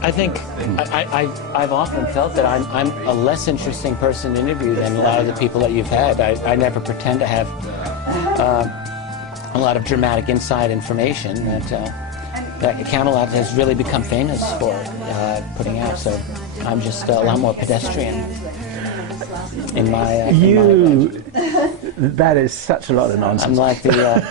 I think I've often felt that I'm a less interesting person to interview than a lot of the people that you've had. I never pretend to have a lot of dramatic inside information that Camelot has really become famous for putting out. So I'm just a lot more pedestrian in my that is such a lot of nonsense. I'm like the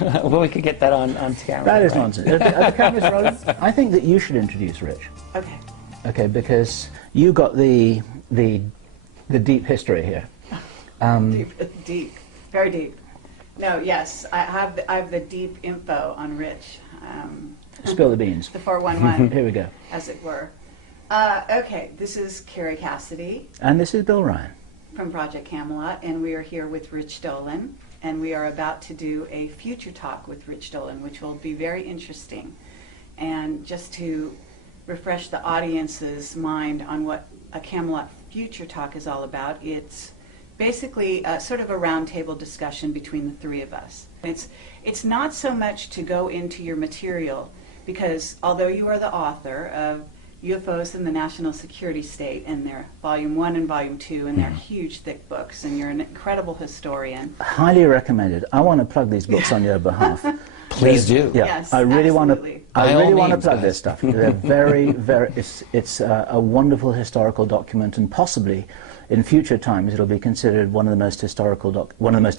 well, we could get that on camera. That is nonsense. Are the cameras rolling? I think that you should introduce Rich. Okay. Okay, because you got the deep history here. Deep, very deep. No, yes, I have the deep info on Rich. Spill the beans. The 411. Here we go. As it were. Okay, this is Carrie Cassidy. And this is Bill Ryan. From Project Camelot, and we are here with Rich Dolan, and we are about to do a future talk with Rich Dolan, which will be very interesting. And just to refresh the audience's mind on what a Camelot future talk is all about, it's basically sort of a roundtable discussion between the three of us. It's not so much to go into your material, because although you are the author of UFOs in the National Security State, and they're Volume 1 and Volume 2, and they're huge, thick books, and you're an incredible historian. Highly recommended. I want to plug these books on your behalf. Please do. Yeah, yes, I really want to means, plug guys. this stuff. They're very, very. It's a wonderful historical document, and possibly in future times it'll be considered one of the most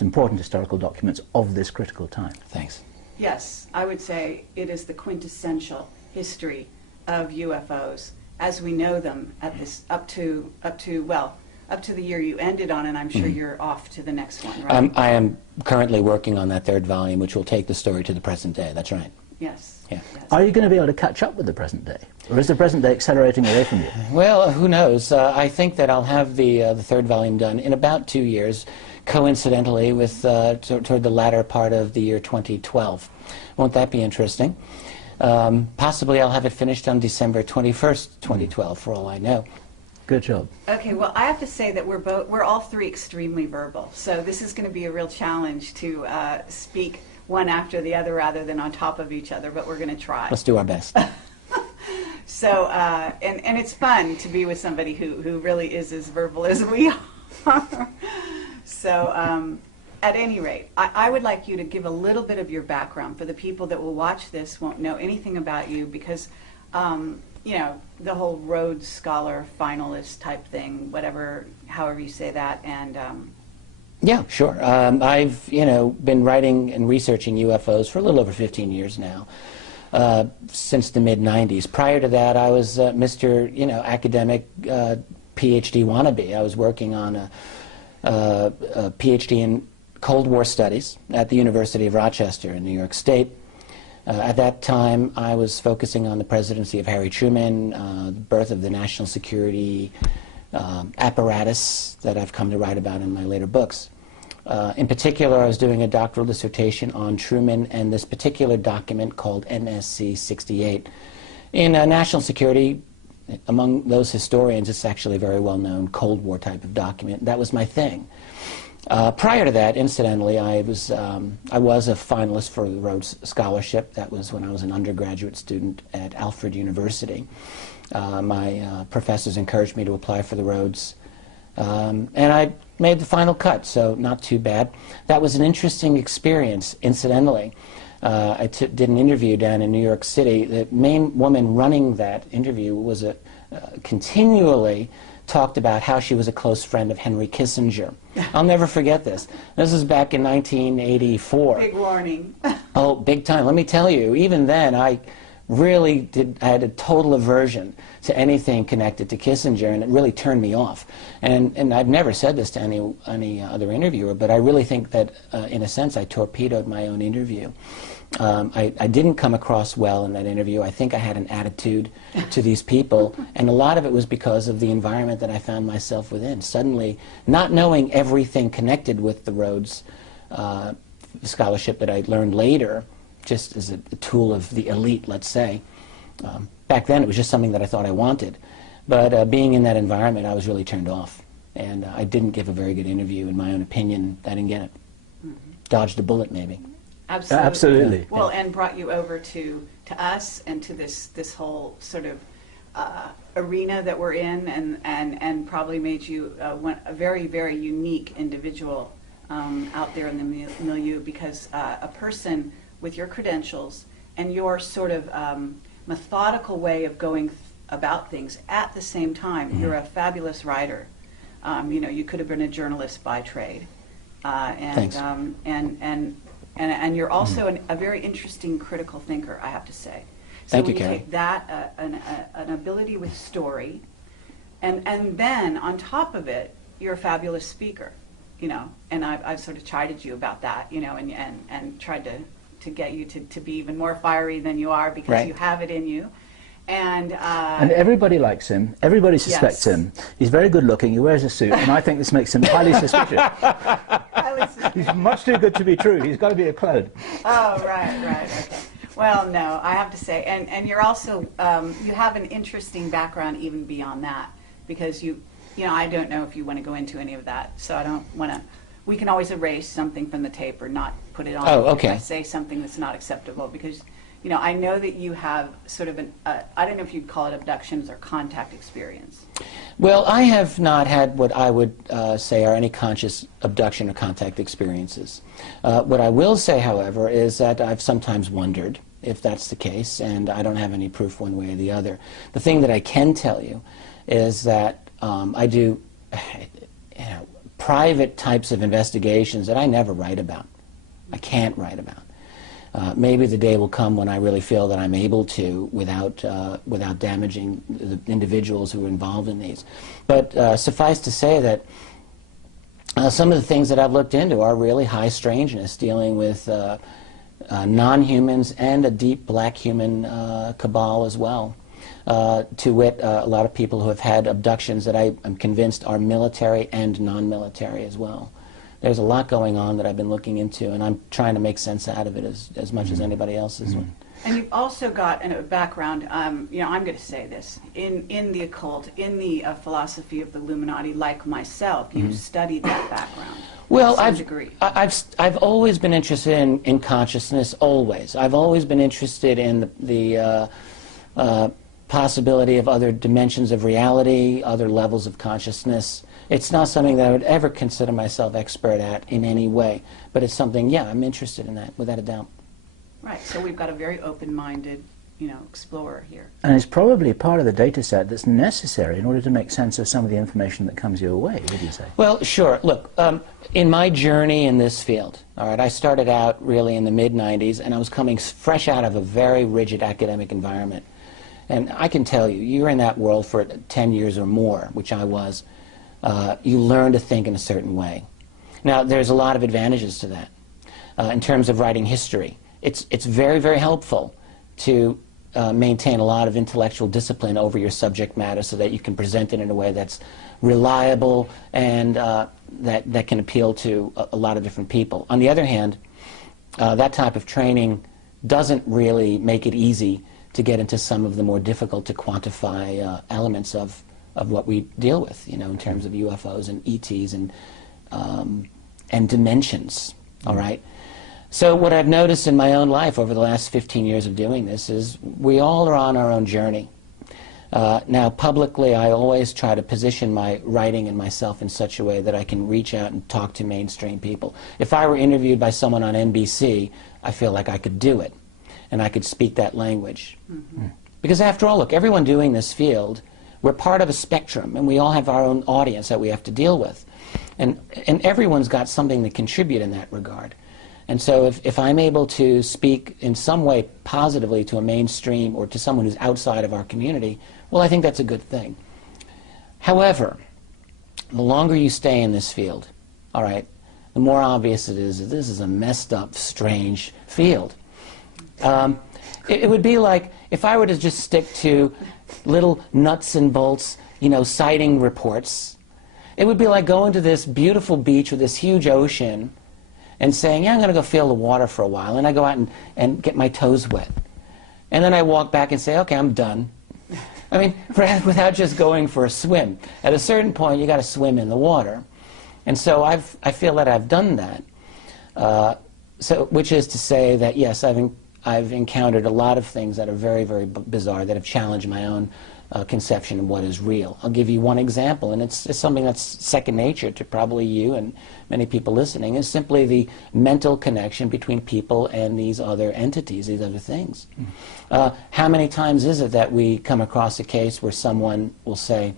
important historical documents of this critical time. Thanks. Yes, I would say it is the quintessential history of UFOs as we know them at this up to the year you ended on, and I'm sure you're off to the next one, right? I am currently working on that third volume, which will take the story to the present day. That's right. Yes. Yeah. Yes. Are you going to be able to catch up with the present day, or is the present day accelerating away from you? Well, who knows? I think that I'll have the third volume done in about 2 years, coincidentally with toward the latter part of the year 2012. Won't that be interesting? Possibly I'll have it finished on December 21st, 2012, for all I know. Good job. Okay, well, I have to say that we're all three extremely verbal, so this is going to be a real challenge to speak one after the other rather than on top of each other, but we're going to try. Let's do our best. So, and it's fun to be with somebody who really is as verbal as we are. So, at any rate, I would like you to give a little bit of your background for the people that will watch this, won't know anything about you, because, you know, the whole Rhodes Scholar finalist type thing, whatever, however you say that, and... Yeah, sure. I've, been writing and researching UFOs for a little over 15 years now, since the mid-'90s. Prior to that, I was Mr., academic PhD wannabe. I was working on a PhD in Cold War Studies at the University of Rochester in New York State. At that time, I was focusing on the presidency of Harry Truman, the birth of the national security apparatus that I've come to write about in my later books. In particular, I was doing a doctoral dissertation on Truman and this particular document called NSC 68. In national security, among those historians, it's actually a very well-known Cold War type of document. That was my thing. Prior to that, incidentally, I was a finalist for the Rhodes Scholarship. That was when I was an undergraduate student at Alfred University. My professors encouraged me to apply for the Rhodes, and I made the final cut, so not too bad. That was an interesting experience, incidentally. I did an interview down in New York City. The main woman running that interview was continually talked about how she was a close friend of Henry Kissinger. I'll never forget this. This was back in 1984. Big warning. Oh, big time. Let me tell you, even then I had a total aversion to anything connected to Kissinger, and it really turned me off. And I've never said this to any other interviewer, but I really think that, in a sense, I torpedoed my own interview. I didn't come across well in that interview. I think I had an attitude to these people, and a lot of it was because of the environment that I found myself within. Suddenly, not knowing everything connected with the Rhodes Scholarship that I learned later, just as a tool of the elite, let's say. Back then, it was just something that I thought I wanted. But being in that environment, I was really turned off. And I didn't give a very good interview, in my own opinion. I didn't get it. Dodged a bullet, maybe. Absolutely. Well, and brought you over to us and to this whole sort of arena that we're in, and probably made you a very, very unique individual out there in the milieu, because a person with your credentials and your sort of methodical way of going about things at the same time, you're a fabulous writer. You know, you could have been a journalist by trade, Thanks. And you're also a very interesting critical thinker, I have to say. So Thank you, when you Carrie. take that, an ability with story, and then on top of it, you're a fabulous speaker, you know. And I've sort of chided you about that, you know, and tried to get you to be even more fiery than you are, because Right. you have it in you. And everybody likes him. Everybody suspects Yes. him. He's very good looking. He wears a suit, and I think this makes him highly suspicious. He's much too good to be true. He's got to be a clone. Oh, right, okay. Well, no, I have to say, and you're also, you have an interesting background even beyond that, because you know, I don't know if you want to go into any of that, so I don't want to. We can always erase something from the tape or not put it on. Oh, if okay. I say something that's not acceptable, because, you know, I know that you have sort of I don't know if you'd call it abductions or contact experience. Well, I have not had what I would say are any conscious abduction or contact experiences. What I will say, however, is that I've sometimes wondered if that's the case, and I don't have any proof one way or the other. The thing that I can tell you is that I do private types of investigations that I never write about. I can't write about. Maybe the day will come when I really feel that I'm able to without damaging the individuals who are involved in these. But suffice to say that some of the things that I've looked into are really high strangeness, dealing with non-humans and a deep black human cabal as well. To wit, a lot of people who have had abductions that I'm convinced are military and non-military as well. There's a lot going on that I've been looking into, and I'm trying to make sense out of it as much as anybody else is. And you've also got a background, you know, I'm going to say this, in the occult, in the philosophy of the Illuminati, like myself, you studied that background. Well, to some degree. I've always been interested in consciousness, always. I've always been interested in the possibility of other dimensions of reality, other levels of consciousness. It's not something that I would ever consider myself expert at in any way, but it's something, yeah, I'm interested in that, without a doubt. Right, so we've got a very open-minded, you know, explorer here. And it's probably part of the data set that's necessary in order to make sense of some of the information that comes your way, would you say? Well, sure. Look, in my journey in this field, all right, I started out really in the mid-'90s, and I was coming fresh out of a very rigid academic environment. And I can tell you, you're in that world for 10 years or more, which I was. You learn to think in a certain way. Now, there's a lot of advantages to that. In terms of writing history, it's very, very helpful to maintain a lot of intellectual discipline over your subject matter so that you can present it in a way that's reliable and that can appeal to a lot of different people. On the other hand, that type of training doesn't really make it easy to get into some of the more difficult to quantify elements of what we deal with, you know, in terms of UFOs and ETs and dimensions, all right? So what I've noticed in my own life over the last 15 years of doing this is we all are on our own journey. Now, publicly, I always try to position my writing and myself in such a way that I can reach out and talk to mainstream people. If I were interviewed by someone on NBC, I feel like I could do it, and I could speak that language. Because after all, look, everyone doing this field, we're part of a spectrum, and we all have our own audience that we have to deal with. And everyone's got something to contribute in that regard. And so if I'm able to speak in some way positively to a mainstream or to someone who's outside of our community, well, I think that's a good thing. However, the longer you stay in this field, all right, the more obvious it is that this is a messed up, strange field. It would be like if I were to just stick to little nuts and bolts, you know, sighting reports. It would be like going to this beautiful beach with this huge ocean and saying, yeah, I'm going to go feel the water for a while, and I go out and get my toes wet. And then I walk back and say, okay, I'm done. I mean, without just going for a swim. At a certain point, you got to swim in the water. And so I feel that I've done that. So, which is to say that, yes, I've encountered a lot of things that are very, very bizarre, that have challenged my own conception of what is real. I'll give you one example, and it's something that's second nature to probably you and many people listening, is simply the mental connection between people and these other entities, these other things. How many times is it that we come across a case where someone will say,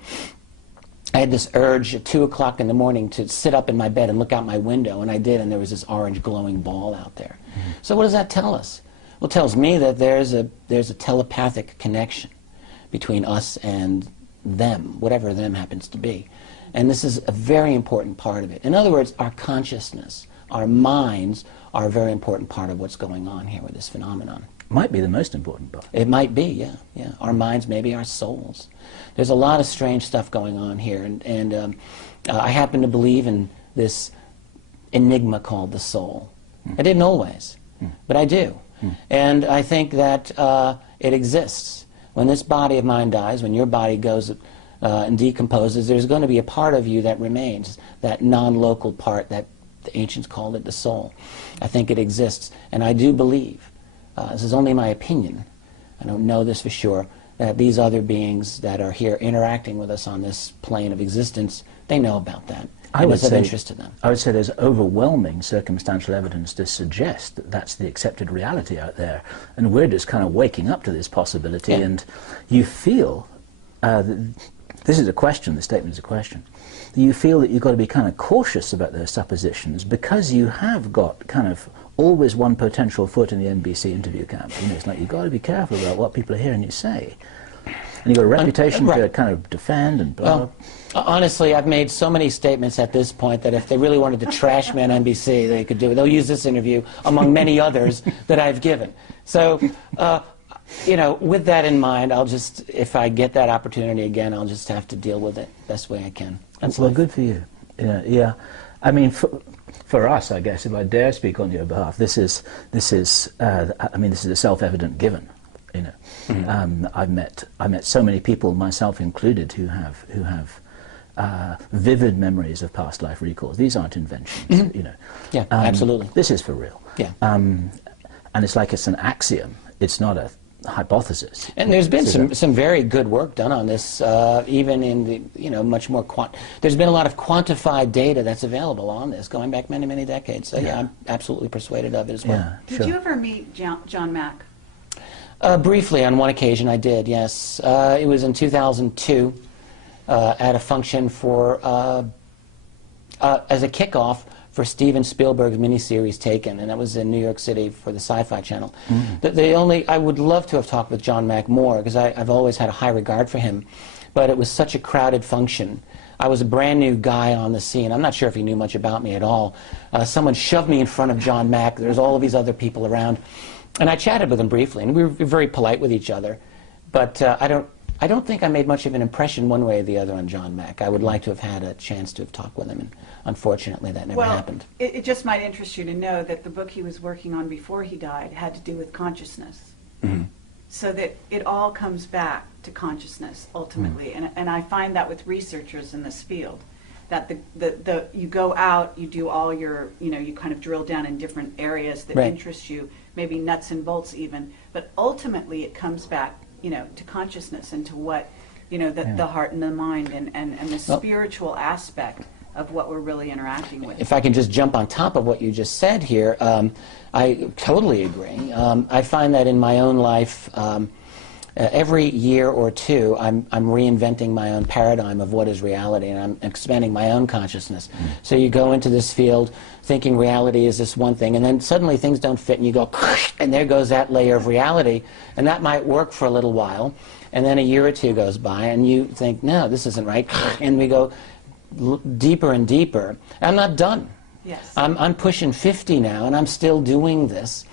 I had this urge at 2 o'clock in the morning to sit up in my bed and look out my window, and I did, and there was this orange glowing ball out there. So what does that tell us? Well, it tells me that there's a telepathic connection between us and them, whatever them happens to be. And this is a very important part of it. In other words, our consciousness, our minds are a very important part of what's going on here with this phenomenon. Might be the most important part. It might be, yeah, yeah. Our minds, maybe our souls. There's a lot of strange stuff going on here, and I happen to believe in this enigma called the soul. I didn't always, but I do. And I think that it exists. When this body of mine dies, when your body goes and decomposes, there's going to be a part of you that remains, that non-local part that the ancients called it the soul. I think it exists, and I do believe, this is only my opinion, I don't know this for sure, that these other beings that are here interacting with us on this plane of existence, they know about that. I would it's of say, interest to them. I would say there's overwhelming circumstantial evidence to suggest that that's the accepted reality out there, and we're just kind of waking up to this possibility. Yeah. And you feel, this is a question, the statement is a question, you feel that you've got to be kind of cautious about those suppositions because you have got kind of always one potential foot in the NBC interview camp. You know, it's like you've got to be careful about what people are hearing you say. And you've got a reputation right. to kind of defend and blah. Well, honestly, I've made so many statements at this point that if they really wanted to trash me on NBC, they could do it. They'll use this interview among many others that I've given. So, you know, with that in mind, I'll just, if I get that opportunity again, I'll just have to deal with it best way I can. That's well, life. good for you. Yeah, yeah. I mean, for us, I guess, if I dare speak on your behalf, this is a self-evident given. You know, I've met so many people, myself included, who have vivid memories of past life recalls. These aren't inventions. You know. Yeah, absolutely. This is for real. Yeah. And it's like it's an axiom. It's not a hypothesis. And there's been some very good work done on this, even in the much more there's been a lot of quantified data that's available on this, going back many, many decades. So yeah, I'm absolutely persuaded of it as well. Yeah, Did you ever meet John Mack? Briefly, on one occasion, I did. Yes, it was in 2002 at a function for as a kickoff for Steven Spielberg's miniseries Taken, and that was in New York City for the Sci-Fi Channel. I would love to have talked with John Mack more because I've always had a high regard for him, but it was such a crowded function. I was a brand new guy on the scene. I'm not sure if he knew much about me at all. Someone shoved me in front of John Mack. There's all of these other people around. And I chatted with him briefly, and we were very polite with each other. But I don't think I made much of an impression one way or the other on John Mack. I would like to have had a chance to have talked with him, and unfortunately that never happened. It just might interest you to know that the book he was working on before he died had to do with consciousness. So that it all comes back to consciousness, ultimately. And I find that with researchers in this field, that you go out, you do all your, you kind of drill down in different areas that interest you, maybe nuts and bolts even, but ultimately it comes back, to consciousness and to what, the heart and the mind and the spiritual aspect of what we're really interacting with. If I can just jump on top of what you just said here, I totally agree. I find that in my own life, every year or two, I'm reinventing my own paradigm of what is reality, and I'm expanding my own consciousness. So you go into this field thinking reality is this one thing, and then suddenly things don't fit, and you go, and there goes that layer of reality, and that might work for a little while, and then a year or two goes by, and you think, no, this isn't right, and we go deeper and deeper. I'm not done. Yes. I'm pushing 50 now, and I'm still doing this,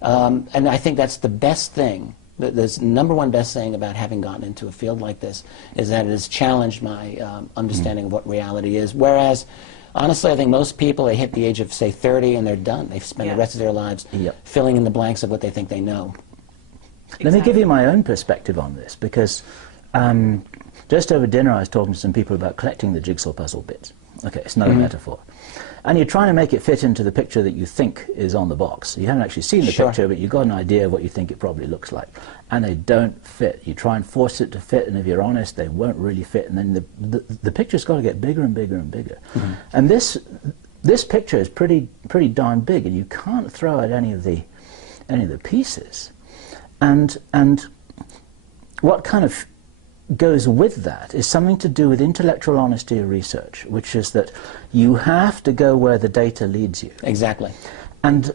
and I think that's the best thing. The number one best thing about having gotten into a field like this is that it has challenged my understanding of what reality is. Whereas, honestly, I think most people, they hit the age of, say, 30 and they're done. They've spent the rest of their lives filling in the blanks of what they think they know. Let me give you my own perspective on this, because just over dinner I was talking to some people about collecting the jigsaw puzzle bits. Okay, it's not a metaphor. And you're trying to make it fit into the picture that you think is on the box. You haven't actually seen the picture, but you've got an idea of what you think it probably looks like. And they don't fit. You try and force it to fit, and if you're honest, they won't really fit. And then the picture's got to get bigger and bigger and bigger. And this picture is pretty darn big, and you can't throw out any of the pieces. And what kind of goes with that is something to do with intellectual honesty of research, which is that you have to go where the data leads you. Exactly. And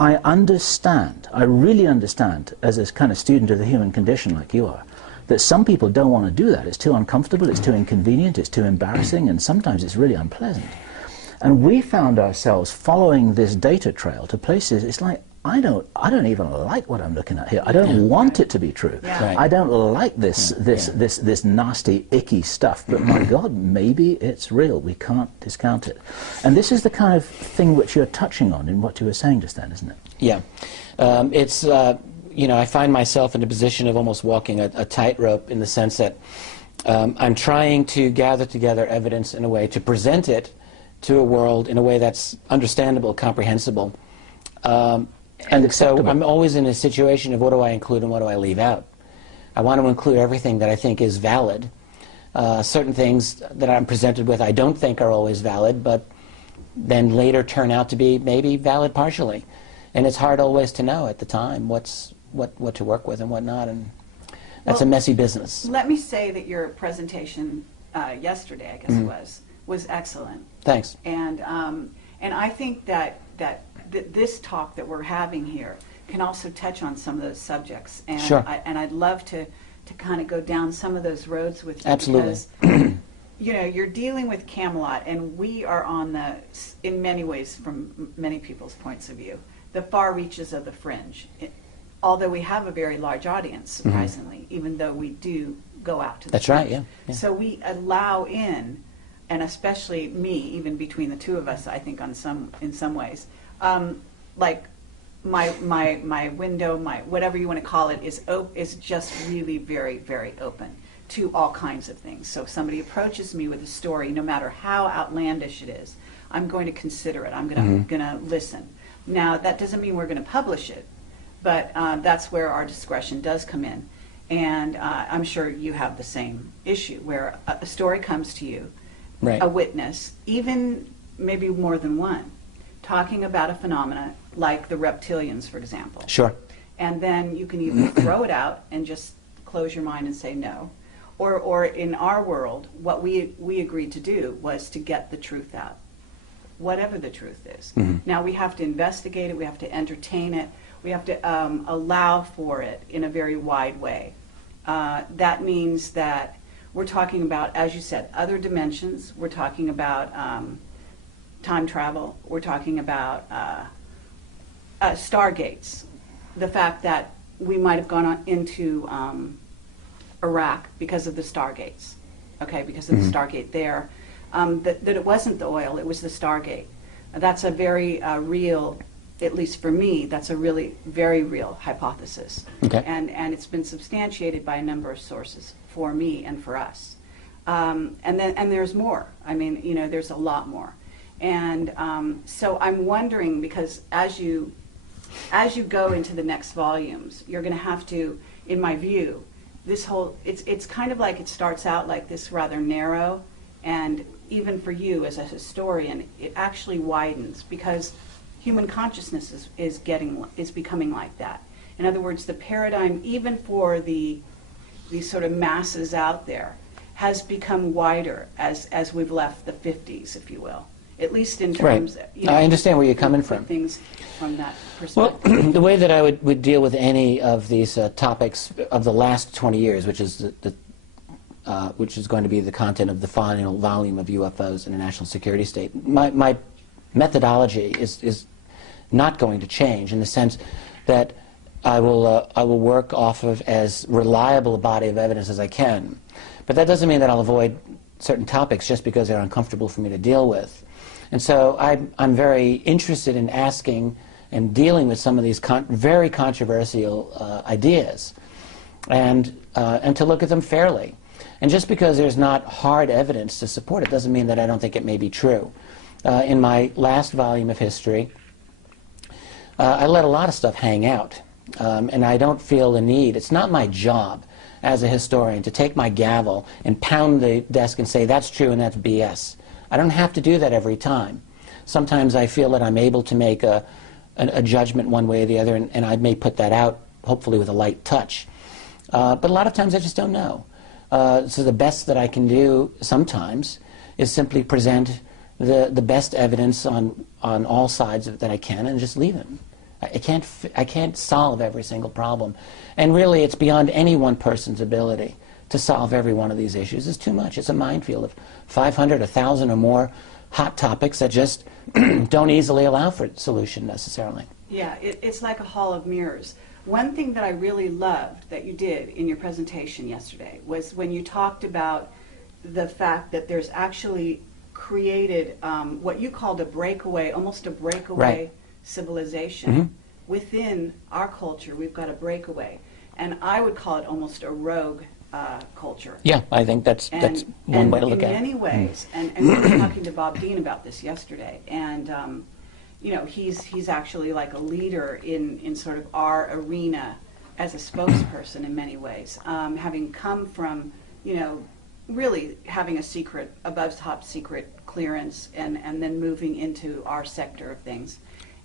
I understand, I really understand, as a kind of student of the human condition like you are, that some people don't want to do that. It's too uncomfortable, it's too inconvenient, it's too embarrassing, and sometimes it's really unpleasant. And we found ourselves following this data trail to places, it's like, I don't even like what I'm looking at here. I don't want it to be true. Yeah. I don't like this nasty, icky stuff. But my God, maybe it's real. We can't discount it. And this is the kind of thing which you're touching on in what you were saying just then, isn't it? Yeah, it's you know, I find myself in a position of almost walking a tightrope in the sense that I'm trying to gather together evidence in a way to present it to a world in a way that's understandable, comprehensible. And so I'm always in a situation of what do I include and what do I leave out. I want to include everything that I think is valid. Certain things that I'm presented with I don't think are always valid, but then later turn out to be maybe valid partially. And it's hard always to know at the time what to work with and what not, and that's a messy business. Let me say that your presentation yesterday, I guess it was excellent. Thanks. And I think that this talk that we're having here can also touch on some of those subjects. And and I'd love to kind of go down some of those roads with you. Absolutely. Because, you know, you're dealing with Camelot, and we are on the, in many ways, from many people's points of view, the far reaches of the fringe. Although we have a very large audience, surprisingly, even though we do go out to the That's fringe. right, yeah. So we allow in, and especially me, even between the two of us, I think in some ways, like my window, my whatever you want to call it, is just really very, very open to all kinds of things. So if somebody approaches me with a story, no matter how outlandish it is, I'm going to consider it. I'm going to listen. Now, that doesn't mean we're going to publish it, but that's where our discretion does come in. And I'm sure you have the same issue, where a story comes to you, a witness, even maybe more than one, talking about a phenomena like the reptilians, for example. Sure. And then you can either throw it out and just close your mind and say no, or in our world, what we agreed to do was to get the truth out, whatever the truth is. Now we have to investigate it, we have to entertain it, we have to allow for it in a very wide way. That means that we're talking about, as you said, other dimensions. We're talking about time travel. We're talking about stargates. The fact that we might have gone into Iraq because of the stargates, okay, because of the Stargate there. That it wasn't the oil, it was the Stargate. That's a very real, at least for me, that's a really very real hypothesis. Okay. And it's been substantiated by a number of sources for me and for us. And there's more. I mean, you know, there's a lot more. And so I'm wondering, because as you go into the next volumes, you're going to have to, in my view, this whole, it's kind of like it starts out like this rather narrow, and even for you as a historian, it actually widens, because human consciousness is becoming like that. In other words, the paradigm, even for these sort of masses out there, has become wider as we've left the 50s, if you will. At least in terms, you know, I understand where you're coming from. Things from that perspective. Well, the way that I would deal with any of these topics of the last 20 years, which is which is going to be the content of the final volume of UFOs in a national security state, my methodology is not going to change, in the sense that I will work off of as reliable a body of evidence as I can. But that doesn't mean that I'll avoid certain topics just because they're uncomfortable for me to deal with. And so I'm very interested in asking and dealing with some of these very controversial ideas, and to look at them fairly. And just because there's not hard evidence to support it doesn't mean that I don't think it may be true. In my last volume of history, I let a lot of stuff hang out. And I don't feel the need. It's not my job as a historian to take my gavel and pound the desk and say, that's true and that's BS. I don't have to do that every time. Sometimes I feel that I'm able to make a judgment one way or the other, and I may put that out, hopefully with a light touch. But a lot of times I just don't know. So the best that I can do sometimes is simply present the best evidence on all sides that I can and just leave it. I can't solve every single problem. And really, it's beyond any one person's ability to solve every one of these issues. It's too much. It's a minefield of 500, 1,000 or more hot topics that just don't easily allow for solution necessarily. Yeah, it's like a hall of mirrors. One thing that I really loved that you did in your presentation yesterday was when you talked about the fact that there's actually created what you called a breakaway, almost a breakaway Right. civilization. Within our culture, we've got a breakaway. And I would call it almost a rogue culture. Yeah, I think that's one way to look at it. In many ways, and we were talking to Bob Dean about this yesterday, and you know, he's actually like a leader in sort of our arena as a spokesperson in many ways, having come from, you know, really having a secret, above top secret clearance, and then moving into our sector of things,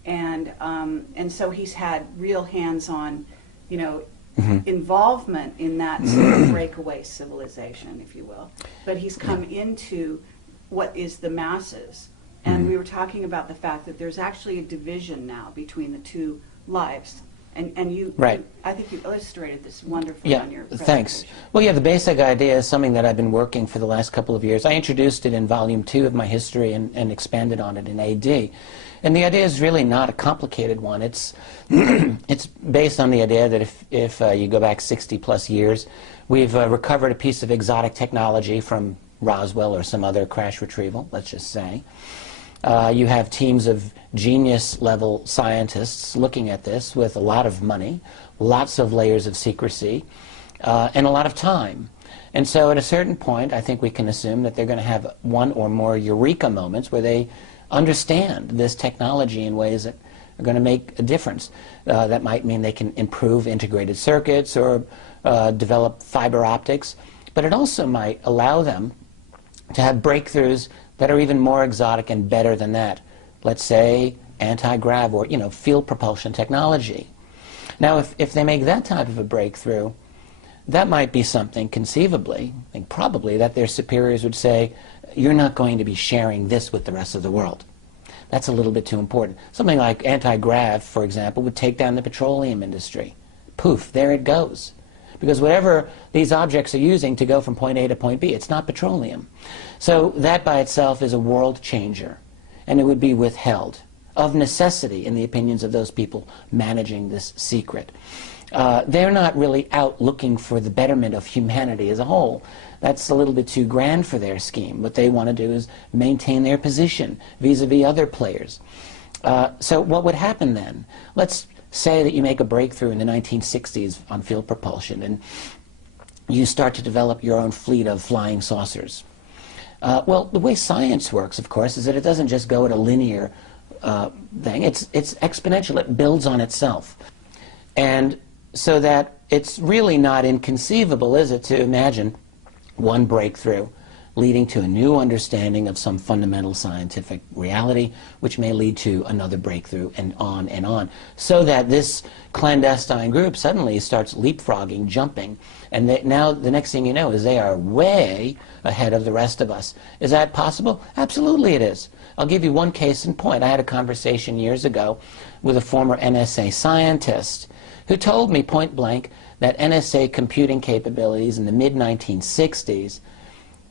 and so he's had real hands-on, you know, involvement in that sort of breakaway civilization, if you will. But he's come into what is the masses. And we were talking about the fact that there's actually a division now between the two lives. And you, Right. I think you illustrated this wonderfully on your presentation. Thanks. Well, yeah, the basic idea is something that I've been working for the last couple of years. I introduced it in volume 2 of my history and expanded on it in AD. And the idea is really not a complicated one. It's it's based on the idea that if you go back 60 plus years, we've recovered a piece of exotic technology from Roswell or some other crash retrieval, let's just say. You have teams of genius-level scientists looking at this with a lot of money, lots of layers of secrecy, and a lot of time. And so at a certain point, I think we can assume that they're going to have one or more eureka moments where they understand this technology in ways that are going to make a difference. That might mean they can improve integrated circuits or develop fiber optics, but it also might allow them to have breakthroughs that are even more exotic and better than that. Let's say anti-grav or, you know, field propulsion technology. Now, if they make that type of a breakthrough, that might be something conceivably, I think probably, that their superiors would say, you're not going to be sharing this with the rest of the world. That's a little bit too important. Something like anti-grav, for example, would take down the petroleum industry. Poof, there it goes. Because whatever these objects are using to go from point A to point B, it's not petroleum. So that by itself is a world changer, and it would be withheld, of necessity, in the opinions of those people managing this secret. They're not really out looking for the betterment of humanity as a whole. That's a little bit too grand for their scheme. What they want to do is maintain their position vis-a-vis other players. So what would happen then? Let's say that you make a breakthrough in the 1960s on field propulsion, and you start to develop your own fleet of flying saucers. Well, the way science works, of course, is that it doesn't just go at a linear thing. It's exponential. It builds on itself. And so that it's really not inconceivable, is it, to imagine one breakthrough leading to a new understanding of some fundamental scientific reality, which may lead to another breakthrough, and on, so that this clandestine group suddenly starts leapfrogging, jumping, and now the next thing you know is they are way ahead of the rest of us. Is that possible? Absolutely it is. I'll give you one case in point. I had a conversation years ago with a former NSA scientist who told me point blank that NSA computing capabilities in the mid-1960s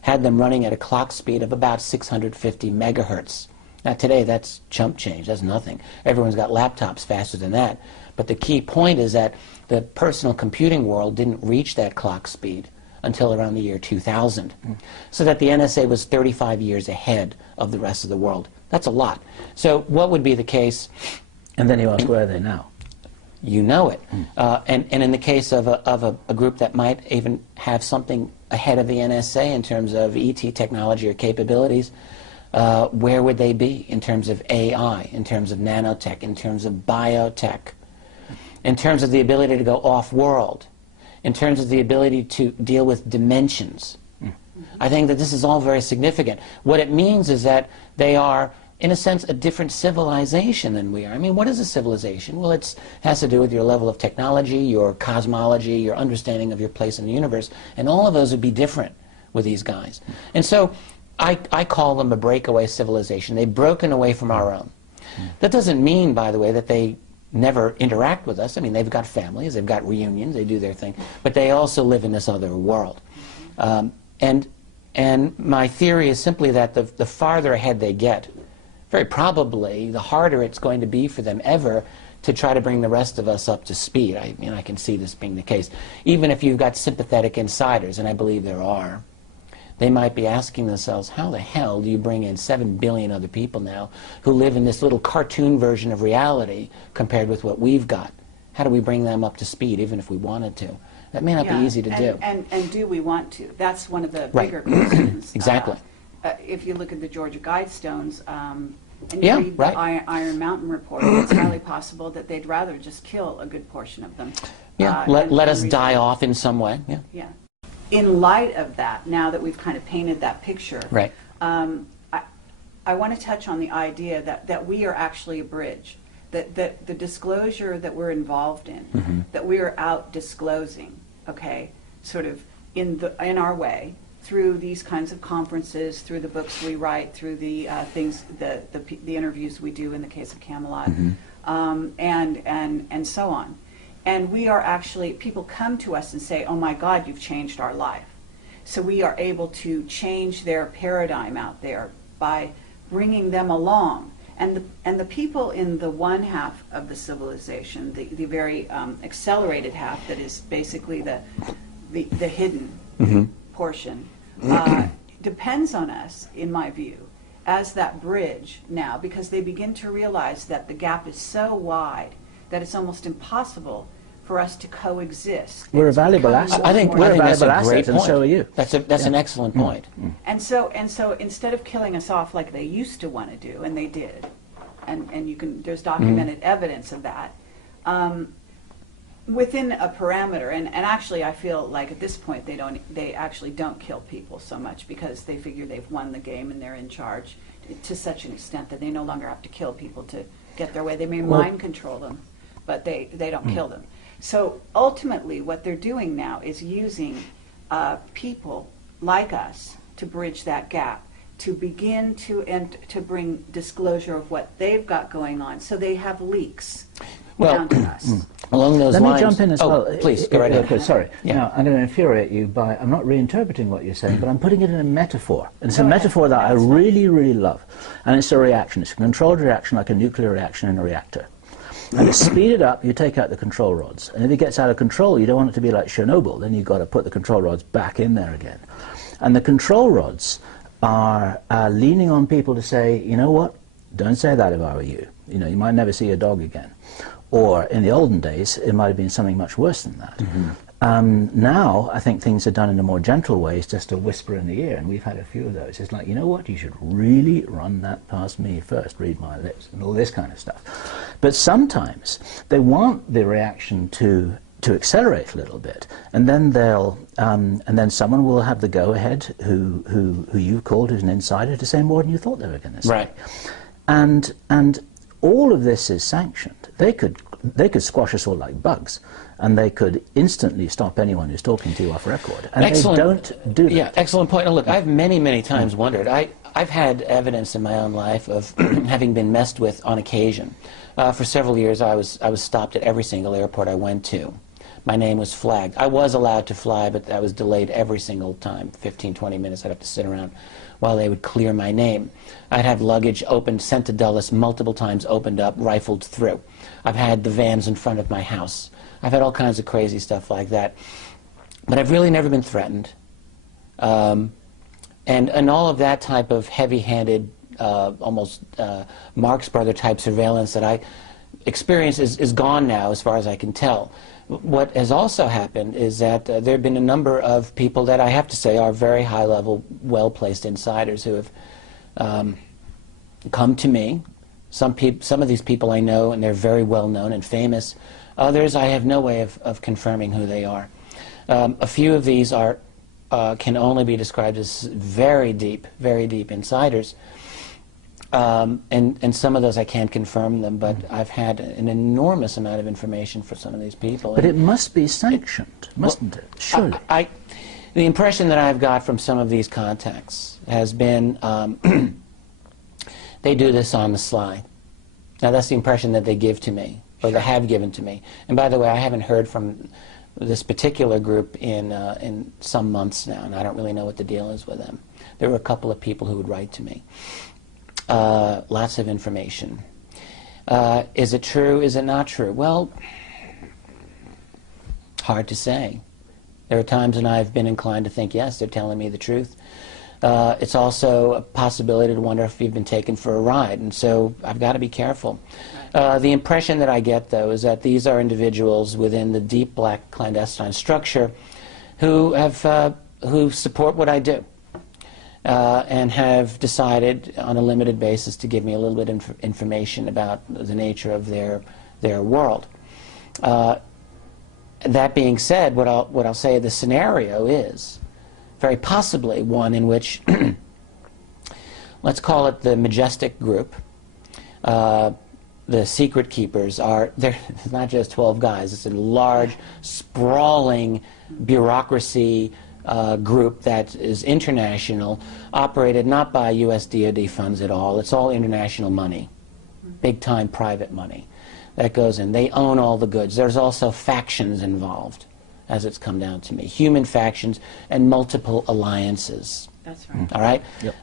had them running at a clock speed of about 650 megahertz. Now today that's chump change, that's nothing. Everyone's got laptops faster than that. But the key point is that the personal computing world didn't reach that clock speed until around the year 2000. So that the NSA was 35 years ahead of the rest of the world. That's a lot. So what would be the case? And then you ask, where are they now? You know it. And in the case of a group that might even have something ahead of the NSA in terms of ET technology or capabilities, where would they be in terms of AI, in terms of nanotech, in terms of biotech, in terms of the ability to go off-world, in terms of the ability to deal with dimensions? I think that this is all very significant. What it means is that they are, in a sense, a different civilization than we are. I mean, what is a civilization? Well, it has to do with your level of technology, your cosmology, your understanding of your place in the universe, and all of those would be different with these guys. And so I call them a breakaway civilization. They've broken away from our own. That doesn't mean, by the way, that they never interact with us. I mean, they've got families, they've got reunions, they do their thing, but they also live in this other world. And my theory is simply that the farther ahead they get, very probably the harder it's going to be for them ever to try to bring the rest of us up to speed. I can see this being the case. Even if you've got sympathetic insiders, and I believe there are, they might be asking themselves, how the hell do you bring in 7 billion other people now who live in this little cartoon version of reality compared with what we've got? How do we bring them up to speed, even if we wanted to? That may not be easy to do. And do we want to? That's one of the bigger questions. Exactly. If you look at the Georgia Guidestones, and you read the Iron Mountain report, it's highly possible that they'd rather just kill a good portion of them. Yeah, let us die off in some way. Yeah. Yeah. In light of that, now that we've kind of painted that picture, right. I want to touch on the idea that we are actually a bridge, that the disclosure that we're involved in, that we are out disclosing, okay, sort of in our way, through these kinds of conferences, through the books we write, through the things, the interviews we do in the case of Camelot, and so on. And we are actually, people come to us and say, oh my God, you've changed our life. So we are able to change their paradigm out there by bringing them along. And the people in the one half of the civilization, the very accelerated half that is basically the hidden portion, depends on us, in my view, as that bridge now, because they begin to realize that the gap is so wide that it's almost impossible for us to coexist. We're a valuable asset. I think that's a great point. And so are you. That's an excellent point. And so instead of killing us off like they used to want to do, and they did, and you can, there's documented evidence of that, within a parameter, and actually I feel like at this point they actually don't kill people so much because they figure they've won the game and they're in charge to such an extent that they no longer have to kill people to get their way. They may mind control them, but they don't kill them. So ultimately what they're doing now is using people like us to bridge that gap, to begin to bring disclosure of what they've got going on, so they have leaks down to us. Along those lines... Let me jump in as well. Please, go right ahead. Sorry. Yeah. Now, I'm going to infuriate you by... I'm not reinterpreting what you're saying, but I'm putting it in a metaphor. And it's a metaphor that I really, really love. And it's a reaction. It's a controlled reaction, like a nuclear reaction in a reactor. And to speed it up, you take out the control rods. And if it gets out of control, you don't want it to be like Chernobyl. Then you've got to put the control rods back in there again. And the control rods are leaning on people to say, you know what, don't say that if I were you. You know, you might never see your dog again. Or in the olden days, it might have been something much worse than that. Now, I think things are done in a more gentle way. It's just a whisper in the ear, and we've had a few of those. It's like, you know what, you should really run that past me first, read my lips, and all this kind of stuff. But sometimes they want the reaction to accelerate a little bit, and then and then someone will have the go-ahead who you've called, who's an insider, to say more than you thought they were going to say. Right. And all of this is sanctioned. They could squash us all like bugs, and they could instantly stop anyone who's talking to you off record. And they don't do that. Yeah, excellent point. Now, look, I've many times wondered. I've had evidence in my own life of having been messed with on occasion. For several years, I was stopped at every single airport I went to. My name was flagged. I was allowed to fly, but I was delayed every single time. 15, 20 minutes, I'd have to sit around while they would clear my name. I'd have luggage opened, sent to Dulles multiple times, opened up, rifled through. I've had the vans in front of my house. I've had all kinds of crazy stuff like that. But I've really never been threatened. And all of that type of heavy-handed, almost Marx Brother type surveillance that experience is gone now, as far as I can tell. What has also happened is that there have been a number of people that I have to say are very high-level, well-placed insiders who have come to me. Some of these people I know, and they're very well-known and famous. Others, I have no way of confirming who they are. A few of these are can only be described as very deep insiders. And some of those I can't confirm them, but I've had an enormous amount of information for some of these people. But it must be sanctioned, mustn't it? Surely. The impression that I've got from some of these contacts has been they do this on the sly. Now that's the impression that they give to me, or they have given to me. And by the way, I haven't heard from this particular group in some months now, and I don't really know what the deal is with them. There were a couple of people who would write to me. Lots of information. Is it true? Is it not true? Well, hard to say. There are times when I've been inclined to think, yes, they're telling me the truth. It's also a possibility to wonder if you've been taken for a ride, and so I've got to be careful. The impression that I get, though, is that these are individuals within the deep black clandestine structure who have who support what I do. And have decided on a limited basis to give me a little bit of information about the nature of their world. That being said, what I'll say the scenario is very possibly one in which, let's call it the majestic group, the secret keepers are, it's not just 12 guys, it's a large, sprawling bureaucracy group that is international, operated not by U.S. DoD funds at all. It's all international money, big-time private money that goes in. They own all the goods. There's also factions involved, as it's come down to me. Human factions and multiple alliances. That's right. All right? Yep.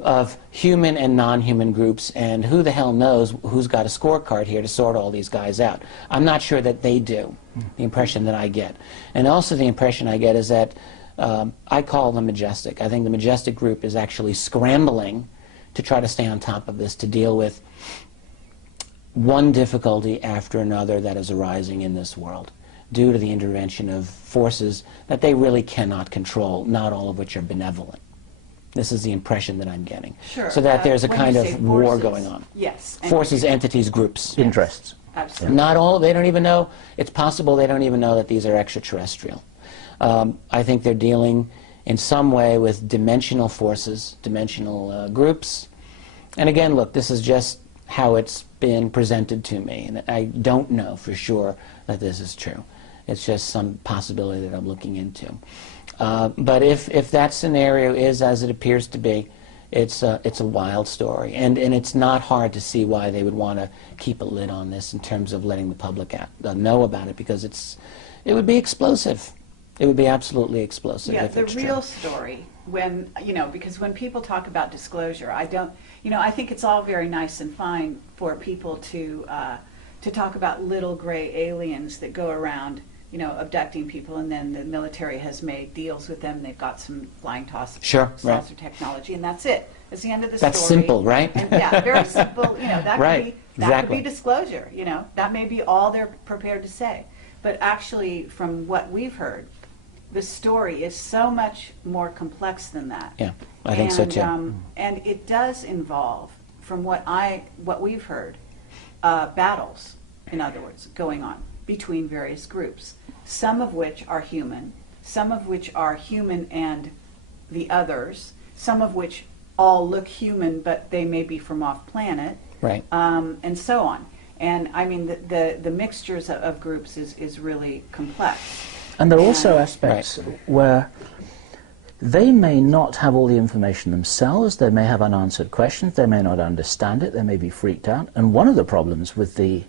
Of human and non-human groups, and who the hell knows who's got a scorecard here to sort all these guys out. I'm not sure that they do, the impression that I get. And also the impression I get is that I call them majestic. I think the majestic group is actually scrambling to try to stay on top of this, to deal with one difficulty after another that is arising in this world due to the intervention of forces that they really cannot control, not all of which are benevolent. This is the impression that I'm getting. Sure. So that there's a kind of forces, war going on. Yes. Forces, entities, groups. Interests. Absolutely. Not all, they don't even know, it's possible they don't even know that these are extraterrestrial. I think they're dealing in some way with dimensional forces, dimensional groups. And again, look, this is just how it's been presented to me, and I don't know for sure that this is true. It's just some possibility that I'm looking into. But if that scenario is as it appears to be, it's a wild story, and it's not hard to see why they would want to keep a lid on this in terms of letting the public know about it, because it would be explosive. It would be absolutely explosive. Yeah, if the it's real true. story, when, because when people talk about disclosure, I think it's all very nice and fine for people to talk about little gray aliens that go around, abducting people, and then the military has made deals with them. They've got some flying saucer technology, and that's it. It's the end of the story. That's simple, right? And, yeah, very simple. That right. could be disclosure. That may be all they're prepared to say. But actually, from what we've heard, the story is so much more complex than that. Yeah, I think so too. And it does involve, from what we've heard, battles, in other words, going on between various groups, some of which are human, some of which are human and the others, some of which all look human but they may be from off planet, right, and so on. And I mean, the mixtures of groups is really complex. And there are also aspects where they may not have all the information themselves, they may have unanswered questions, they may not understand it, they may be freaked out. And one of the problems with the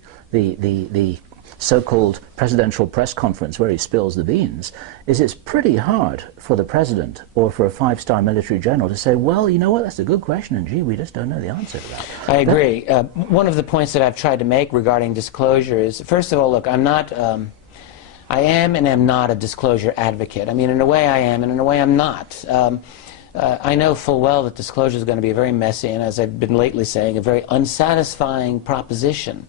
so-called presidential press conference where he spills the beans is it's pretty hard for the president or for a five-star military general to say, well, you know what, that's a good question, and gee, we just don't know the answer to that. I agree. One of the points that I've tried to make regarding disclosure is, first of all, look, I am and am not a disclosure advocate. I mean, in a way I am, and in a way I'm not. I know full well that disclosure is going to be very messy, and as I've been lately saying, a very unsatisfying proposition.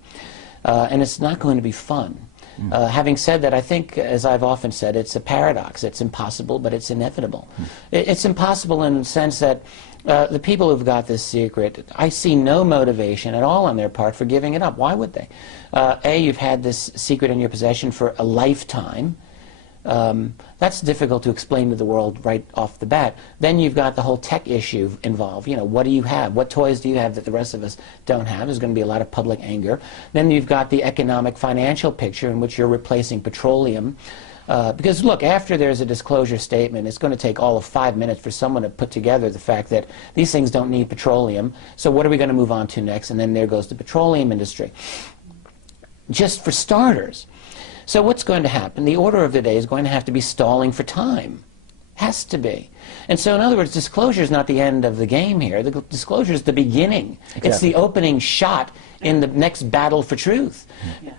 and it's not going to be fun. Having said that, I think, as I've often said, it's a paradox. It's impossible, but it's inevitable. It's impossible in the sense that the people who've got this secret, I see no motivation at all on their part for giving it up. Why would they? A, you've had this secret in your possession for a lifetime. That's difficult to explain to the world right off the bat. Then you've got the whole tech issue involved. You know, what do you have? What toys do you have that the rest of us don't have? There's going to be a lot of public anger. Then you've got the economic financial picture in which you're replacing petroleum. Because look, after there's a disclosure statement, it's going to take all of 5 minutes for someone to put together the fact that these things don't need petroleum. So what are we going to move on to next? And then there goes the petroleum industry. Just for starters. So what's going to happen? The order of the day is going to have to be stalling for time. Has to be. And so in other words, disclosure is not the end of the game here. The disclosure is the beginning. Exactly. It's the opening shot in the next battle for truth.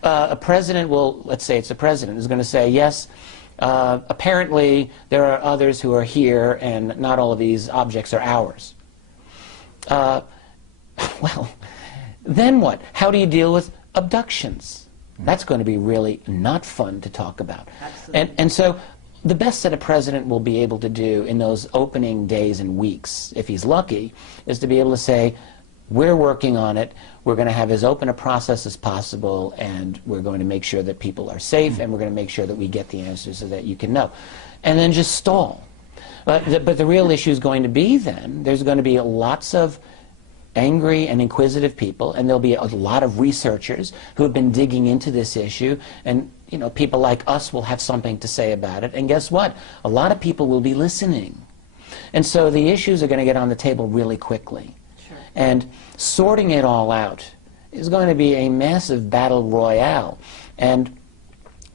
A president will, let's say it's a president, is going to say, yes, apparently there are others who are here and not all of these objects are ours. Well, then what? How do you deal with abductions? That's going to be really not fun to talk about. And so the best that a president will be able to do in those opening days and weeks, if he's lucky, is to be able to say, we're working on it, we're going to have as open a process as possible, and we're going to make sure that people are safe, and we're going to make sure that we get the answers so that you can know. And then just stall. But the real issue is going to be then, there's going to be lots of angry and inquisitive people, and there'll be a lot of researchers who have been digging into this issue, and you know, people like us will have something to say about it, and guess what? A lot of people will be listening. And so the issues are going to get on the table really quickly. Sure. And sorting it all out is going to be a massive battle royale, and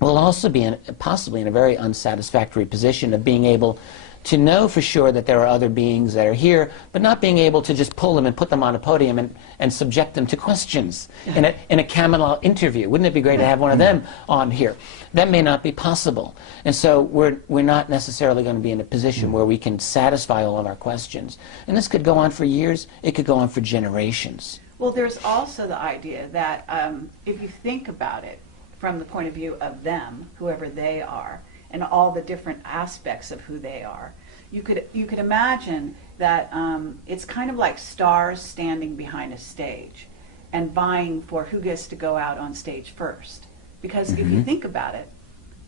we'll also be possibly in a very unsatisfactory position of being able to know for sure that there are other beings that are here, but not being able to just pull them and put them on a podium and subject them to questions in a Camelot interview. Wouldn't it be great to have one of them on here? That may not be possible. And so we're not necessarily going to be in a position where we can satisfy all of our questions. And this could go on for years. It could go on for generations. Well, there's also the idea that if you think about it from the point of view of them, whoever they are, and all the different aspects of who they are, you could imagine that it's kind of like stars standing behind a stage and vying for who gets to go out on stage first. Because if you think about it,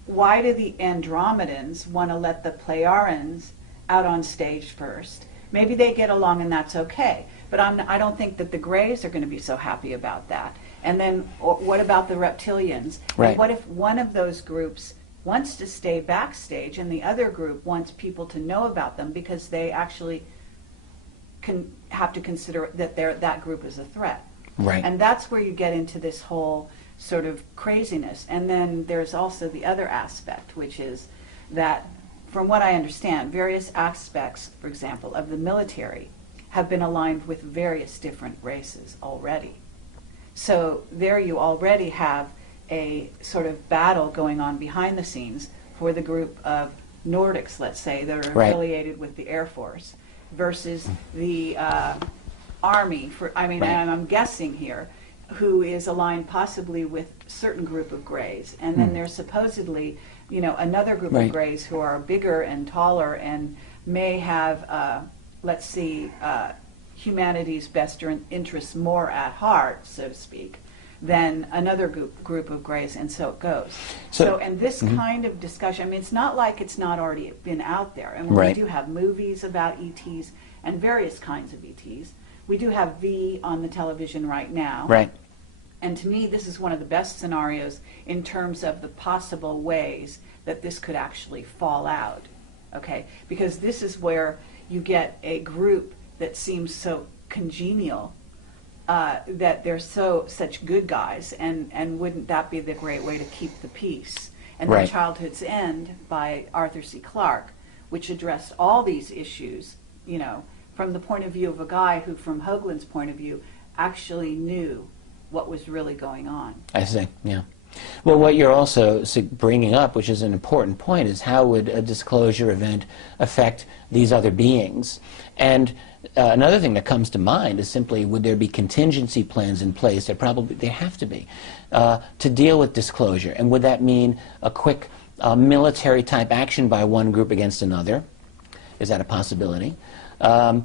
why do the Andromedans want to let the Pleiadians out on stage first? Maybe they get along and that's okay, but I don't think that the Greys are going to be so happy about that. And then what about the reptilians? Right. And what if one of those groups wants to stay backstage and the other group wants people to know about them because they actually have to consider that that group is a threat? Right. And that's where you get into this whole sort of craziness. And then there's also the other aspect, which is that, from what I understand, various aspects, for example, of the military have been aligned with various different races already. So there you already have a sort of battle going on behind the scenes for the group of Nordics, let's say, that are affiliated with the Air Force versus the Army, I'm guessing here, who is aligned possibly with a certain group of Greys. And then there's supposedly, another group of Greys who are bigger and taller and may have, humanity's best interests more at heart, so to speak, than another group of Greys, and so it goes. And this kind of discussion, it's not like it's not already been out there. And we do have movies about ETs and various kinds of ETs. We do have V on the television right now. Right. And to me, this is one of the best scenarios in terms of the possible ways that this could actually fall out. Okay? Because this is where you get a group that seems so congenial, that they're such good guys, and wouldn't that be the great way to keep the peace? And then Childhood's End by Arthur C. Clarke, which addressed all these issues, from the point of view of a guy who, from Hoagland's point of view, actually knew what was really going on. I see, yeah. Well, what you're also bringing up, which is an important point, is how would a disclosure event affect these other beings? And another thing that comes to mind is simply, would there be contingency plans in place? There have to be, to deal with disclosure. And would that mean a quick military type action by one group against another? Is that a possibility? I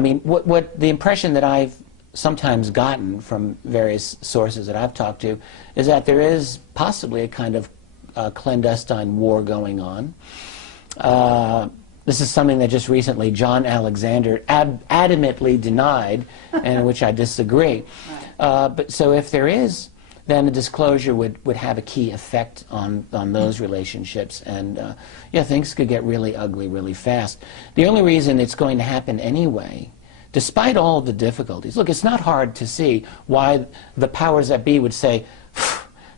mean, what the impression that I've sometimes gotten from various sources that I've talked to is that there is possibly a kind of clandestine war going on. This is something that just recently John Alexander adamantly denied, and which I disagree. But so if there is, then the disclosure would have a key effect on those relationships, and yeah, things could get really ugly really fast. The only reason it's going to happen anyway, despite all of the difficulties, look, it's not hard to see why the powers that be would say,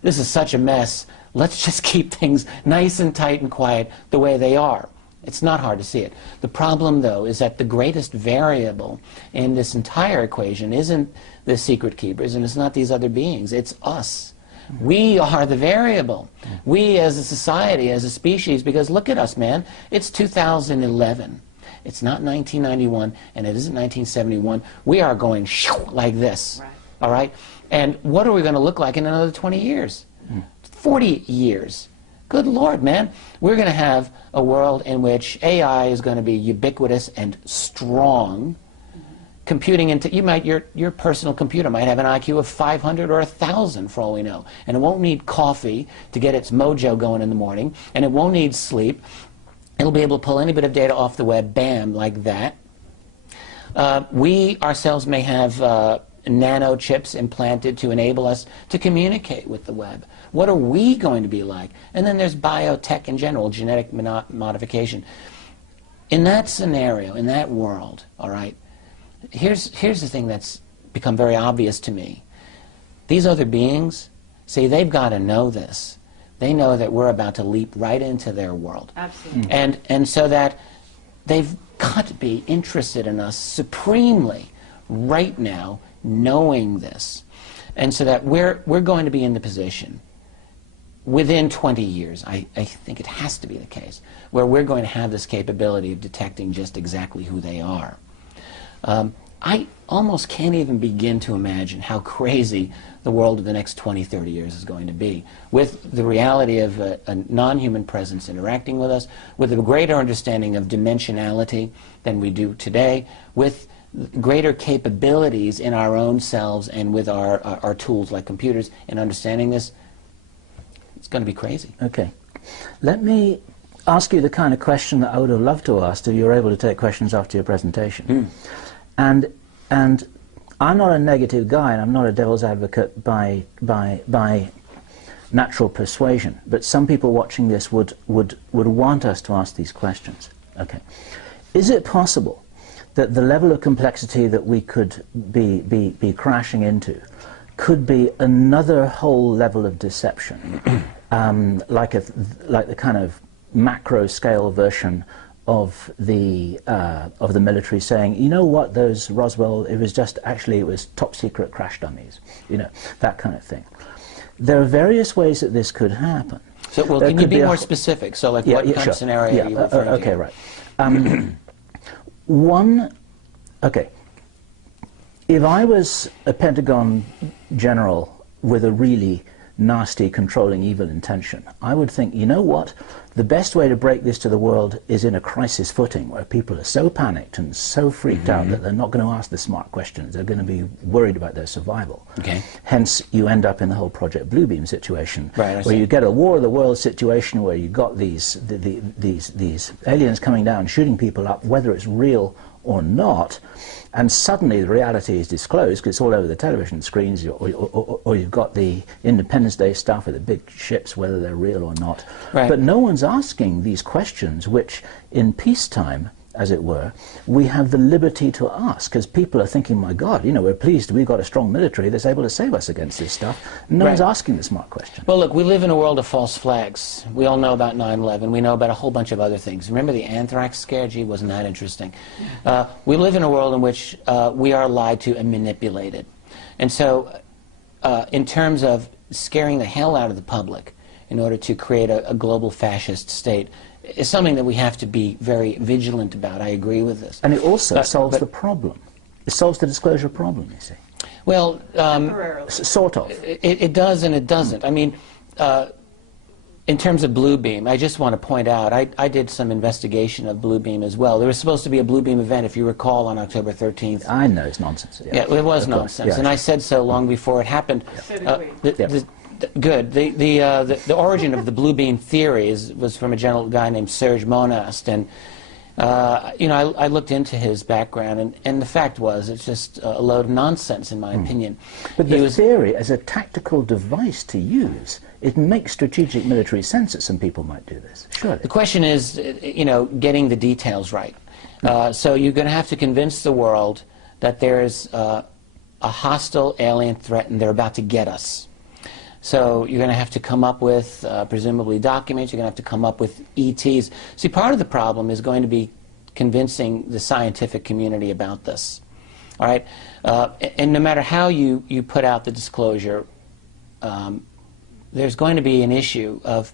this is such a mess, let's just keep things nice and tight and quiet the way they are. It's not hard to see it. The problem, though, is that the greatest variable in this entire equation isn't the secret keepers, and it's not these other beings. It's us. We are the variable. We as a society, as a species, because look at us, man. It's 2011. It's not 1991, and it isn't 1971. We are going like this, right. All right? And what are we going to look like in another 20 years? 40 years? Good Lord, man. We're going to have a world in which AI is going to be ubiquitous and strong. Computing into, your personal computer might have an IQ of 500 or 1,000 for all we know. And it won't need coffee to get its mojo going in the morning. And it won't need sleep. It'll be able to pull any bit of data off the web, bam, like that. We ourselves may have nano chips implanted to enable us to communicate with the web. What are we going to be like? And then there's biotech in general, genetic modification. In that scenario, in that world, all right, here's the thing that's become very obvious to me. These other beings, see, they've got to know this. They know that we're about to leap right into their world. Absolutely. And so that they've got to be interested in us supremely right now, knowing this. And so that we're going to be in the position within 20 years, I think it has to be the case, where we're going to have this capability of detecting just exactly who they are. I almost can't even begin to imagine how crazy the world of the next 20, 30 years is going to be, with the reality of a non-human presence interacting with us, with a greater understanding of dimensionality than we do today, with greater capabilities in our own selves and with our tools like computers in understanding this. It's going to be crazy. Okay. Let me ask you the kind of question that I would have loved to ask if you were able to take questions after your presentation. And I'm not a negative guy, and I'm not a devil's advocate by natural persuasion, but some people watching this would want us to ask these questions. Okay. Is it possible that the level of complexity that we could be crashing into could be another whole level of deception, like the kind of macro scale version of the military saying, you know what, those Roswell, it was top secret crash dummies, that kind of thing. There are various ways that this could happen. So, well, can you be more specific? So, like, what kind of scenario are you referring to? Okay, right. Okay. If I was a Pentagon general with a really nasty, controlling, evil intention, I would think, you know what? The best way to break this to the world is in a crisis footing where people are so panicked and so freaked out that they're not going to ask the smart questions. They're going to be worried about their survival. Okay. Hence, you end up in the whole Project Bluebeam situation, right, where you get a War of the Worlds situation where you got these aliens coming down, shooting people up, whether it's real or not, and suddenly the reality is disclosed because it's all over the television screens, or you've got the Independence Day stuff with the big ships, whether they're real or not. Right. But no one's asking these questions, which in peacetime, as it were, we have the liberty to ask, because people are thinking, my God, we're pleased we've got a strong military that's able to save us against this stuff. No one's asking the smart question. Well, look, we live in a world of false flags. We all know about 9/11. We know about a whole bunch of other things. Remember the anthrax scare? Gee, wasn't that interesting? We live in a world in which we are lied to and manipulated. And so in terms of scaring the hell out of the public in order to create a global fascist state, is something that we have to be very vigilant about. I agree with this. And it also solves the problem. It solves the disclosure problem, you see. Well, sort of. It does and it doesn't. I mean, in terms of Bluebeam, I just want to point out, I did some investigation of Bluebeam as well. There was supposed to be a Bluebeam event, if you recall, on October 13th. I know it's nonsense. Yeah, it was nonsense, yeah. And I said so long before it happened. So did we. Good. The origin of the Bluebeam theory was from a guy named Serge Monast, and you know, I looked into his background, and the fact was, it's just a load of nonsense, in my opinion. But the theory, as a tactical device to use, it makes strategic military sense that some people might do this. Surely. The question is, you know, getting the details right. So you're going to have to convince the world that there is a hostile alien threat, and they're about to get us. So you're going to have to come up with, presumably, documents. You're going to have to come up with ETs. See, part of the problem is going to be convincing the scientific community about this. All right? And no matter how you put out the disclosure, there's going to be an issue of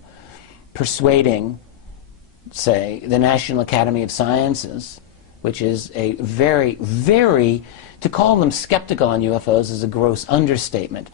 persuading, say, the National Academy of Sciences, which is a very, very, to call them skeptical on UFOs is a gross understatement.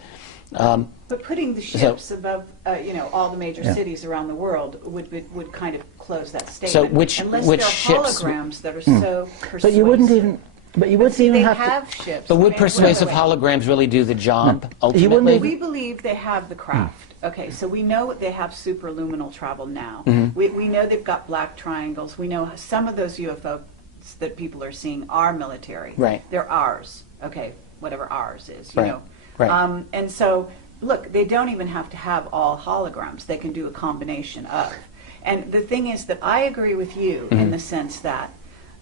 But putting the ships above, you know, all the major cities around the world would kind of close that statement. So which ships? Holograms that are so persuasive. But you wouldn't even. But you wouldn't even have to. Ships. But would persuasive holograms really do the job? Ultimately, we believe they have the craft. Okay, so we know they have superluminal travel now. We know they've got black triangles. We know some of those UFOs that people are seeing are military. Right. They're ours. Okay, whatever ours is. You know. Right. And so, look, they don't even have to have all holograms. They can do a combination of. And the thing is that I agree with you in the sense that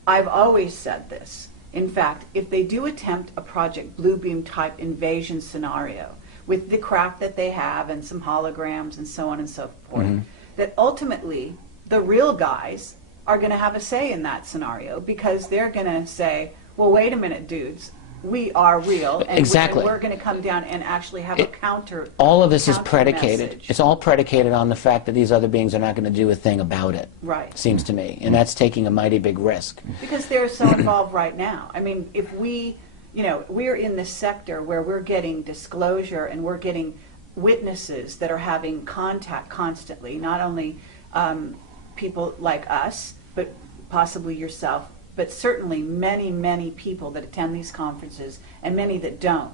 I've always said this. In fact, if they do attempt a Project Bluebeam type invasion scenario with the craft that they have and some holograms and so on and so forth, that ultimately the real guys are going to have a say in that scenario, because they're going to say, well, wait a minute, dudes. We are real, and exactly. we're going to come down and actually have a counter. All of this is predicated. Message. It's all predicated on the fact that these other beings are not going to do a thing about it. Right. Seems to me, and that's taking a mighty big risk. Because they're so involved right now. I mean, if we, you know, we're in this sector where we're getting disclosure and we're getting witnesses that are having contact constantly. Not only people like us, but possibly yourself. But certainly many, many people that attend these conferences, and many that don't.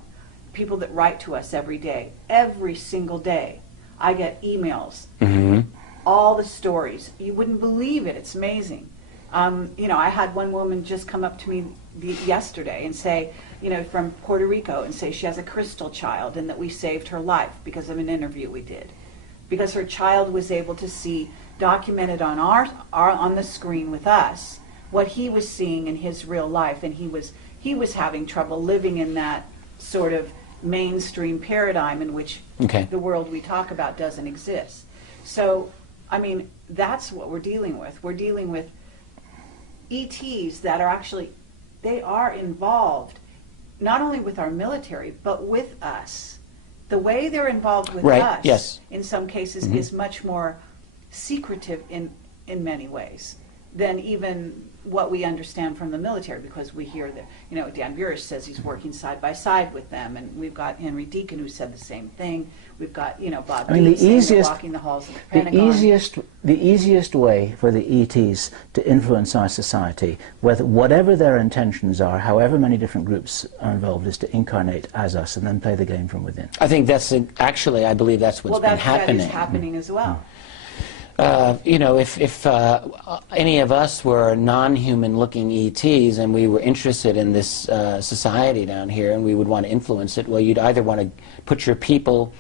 People that write to us every day. Every single day, I get emails. All the stories. You wouldn't believe it. It's amazing. You know, I had one woman just come up to me yesterday and say, you know, from Puerto Rico, and say she has a crystal child and that we saved her life because of an interview we did. Because her child was able to see, documented on on the screen with us, what he was seeing in his real life, and he was having trouble living in that sort of mainstream paradigm in which the world we talk about doesn't exist. So, I mean, that's what we're dealing with. We're dealing with ETs that are actually, they are involved not only with our military, but with us. The way they're involved with us, in some cases, is much more secretive in many ways than even what we understand from the military, because we hear that, you know, Dan Burish says he's working side by side with them, and we've got Henry Deacon who said the same thing. We've got, you know, Bob Dean saying they're walking the halls of the Pentagon. The easiest way for the ETs to influence our society, whatever their intentions are, however many different groups are involved, is to incarnate as us and then play the game from within. I think that's actually, I believe that's what's been happening. That is happening as well. You know, if any of us were non-human looking ETs and we were interested in this society down here and we would want to influence it, well, you'd either want to put your people,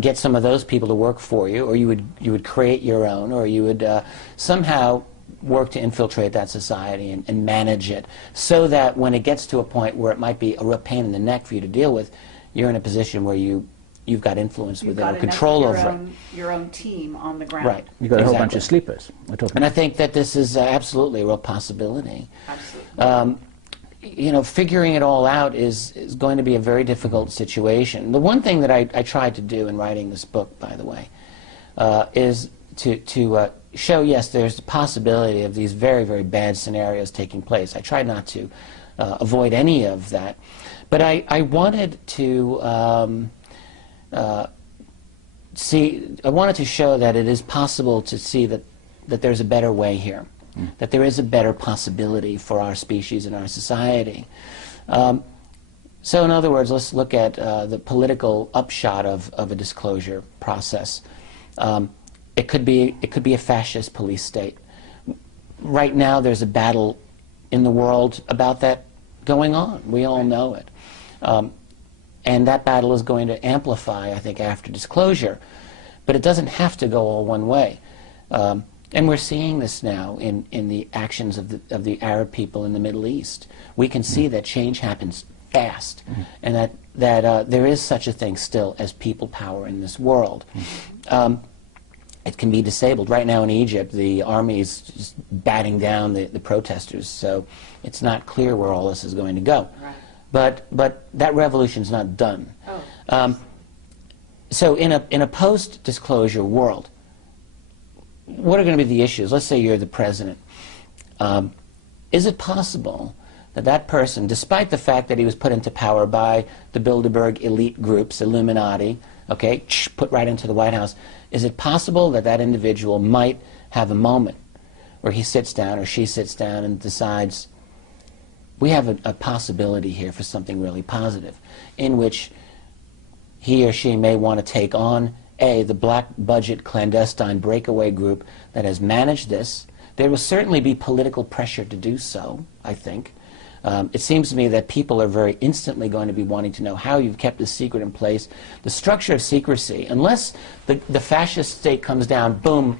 get some of those people to work for you, or you would create your own, or you would somehow work to infiltrate that society and manage it, so that when it gets to a point where it might be a real pain in the neck for you to deal with, you're in a position where you've got influence with it, or control over it. Your own team on the ground. Right. You've got a whole bunch of sleepers. And I think that this is absolutely a real possibility. Absolutely. You know, figuring it all out is going to be a very difficult situation. The one thing that I tried to do in writing this book, by the way, is to show, yes, there's the possibility of these very, very bad scenarios taking place. I tried not to avoid any of that. But I wanted to I wanted to show that it is possible to see that there's a better way here, that there is a better possibility for our species and our society. So in other words, let's look at the political upshot of a disclosure process. It could be a fascist police state. Right now there's a battle in the world about that going on. We all know it. And that battle is going to amplify, I think, after disclosure. But it doesn't have to go all one way. And we're seeing this now in the actions of the Arab people in the Middle East. We can see that change happens fast, and that there is such a thing still as people power in this world. It can be disabled. Right now in Egypt, the army is just batting down the protesters, so it's not clear where all this is going to go. Right. But that revolution's not done. Oh. So in a post-disclosure world, what are going to be the issues? Let's say you're the president. Is it possible that that person, despite the fact that he was put into power by the Bilderberg elite groups, Illuminati, okay, put right into the White House, is it possible that that individual might have a moment where he sits down or she sits down and decides, we have a possibility here for something really positive, in which he or she may want to take on, A, the black budget clandestine breakaway group that has managed this. There will certainly be political pressure to do so, I think. It seems to me that people are very instantly going to be wanting to know how you've kept this secret in place. The structure of secrecy, unless the fascist state comes down, boom,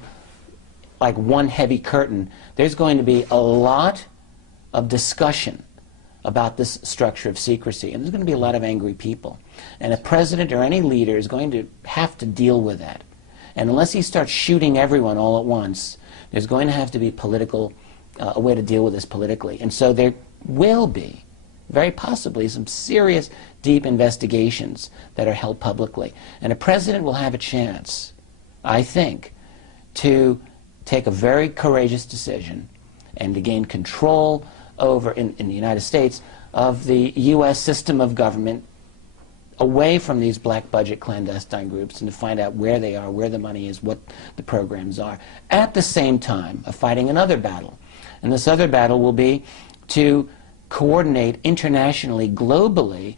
like one heavy curtain, there's going to be a lot of discussion about this structure of secrecy. And there's going to be a lot of angry people. And a president or any leader is going to have to deal with that. And unless he starts shooting everyone all at once, there's going to have to be political, a way to deal with this politically. And so there will be, very possibly, some serious, deep investigations that are held publicly. And a president will have a chance, I think, to take a very courageous decision and to gain control over, in the United States, of the U.S. system of government away from these black budget clandestine groups and to find out where they are, where the money is, what the programs are, at the same time of fighting another battle. And this other battle will be to coordinate internationally, globally,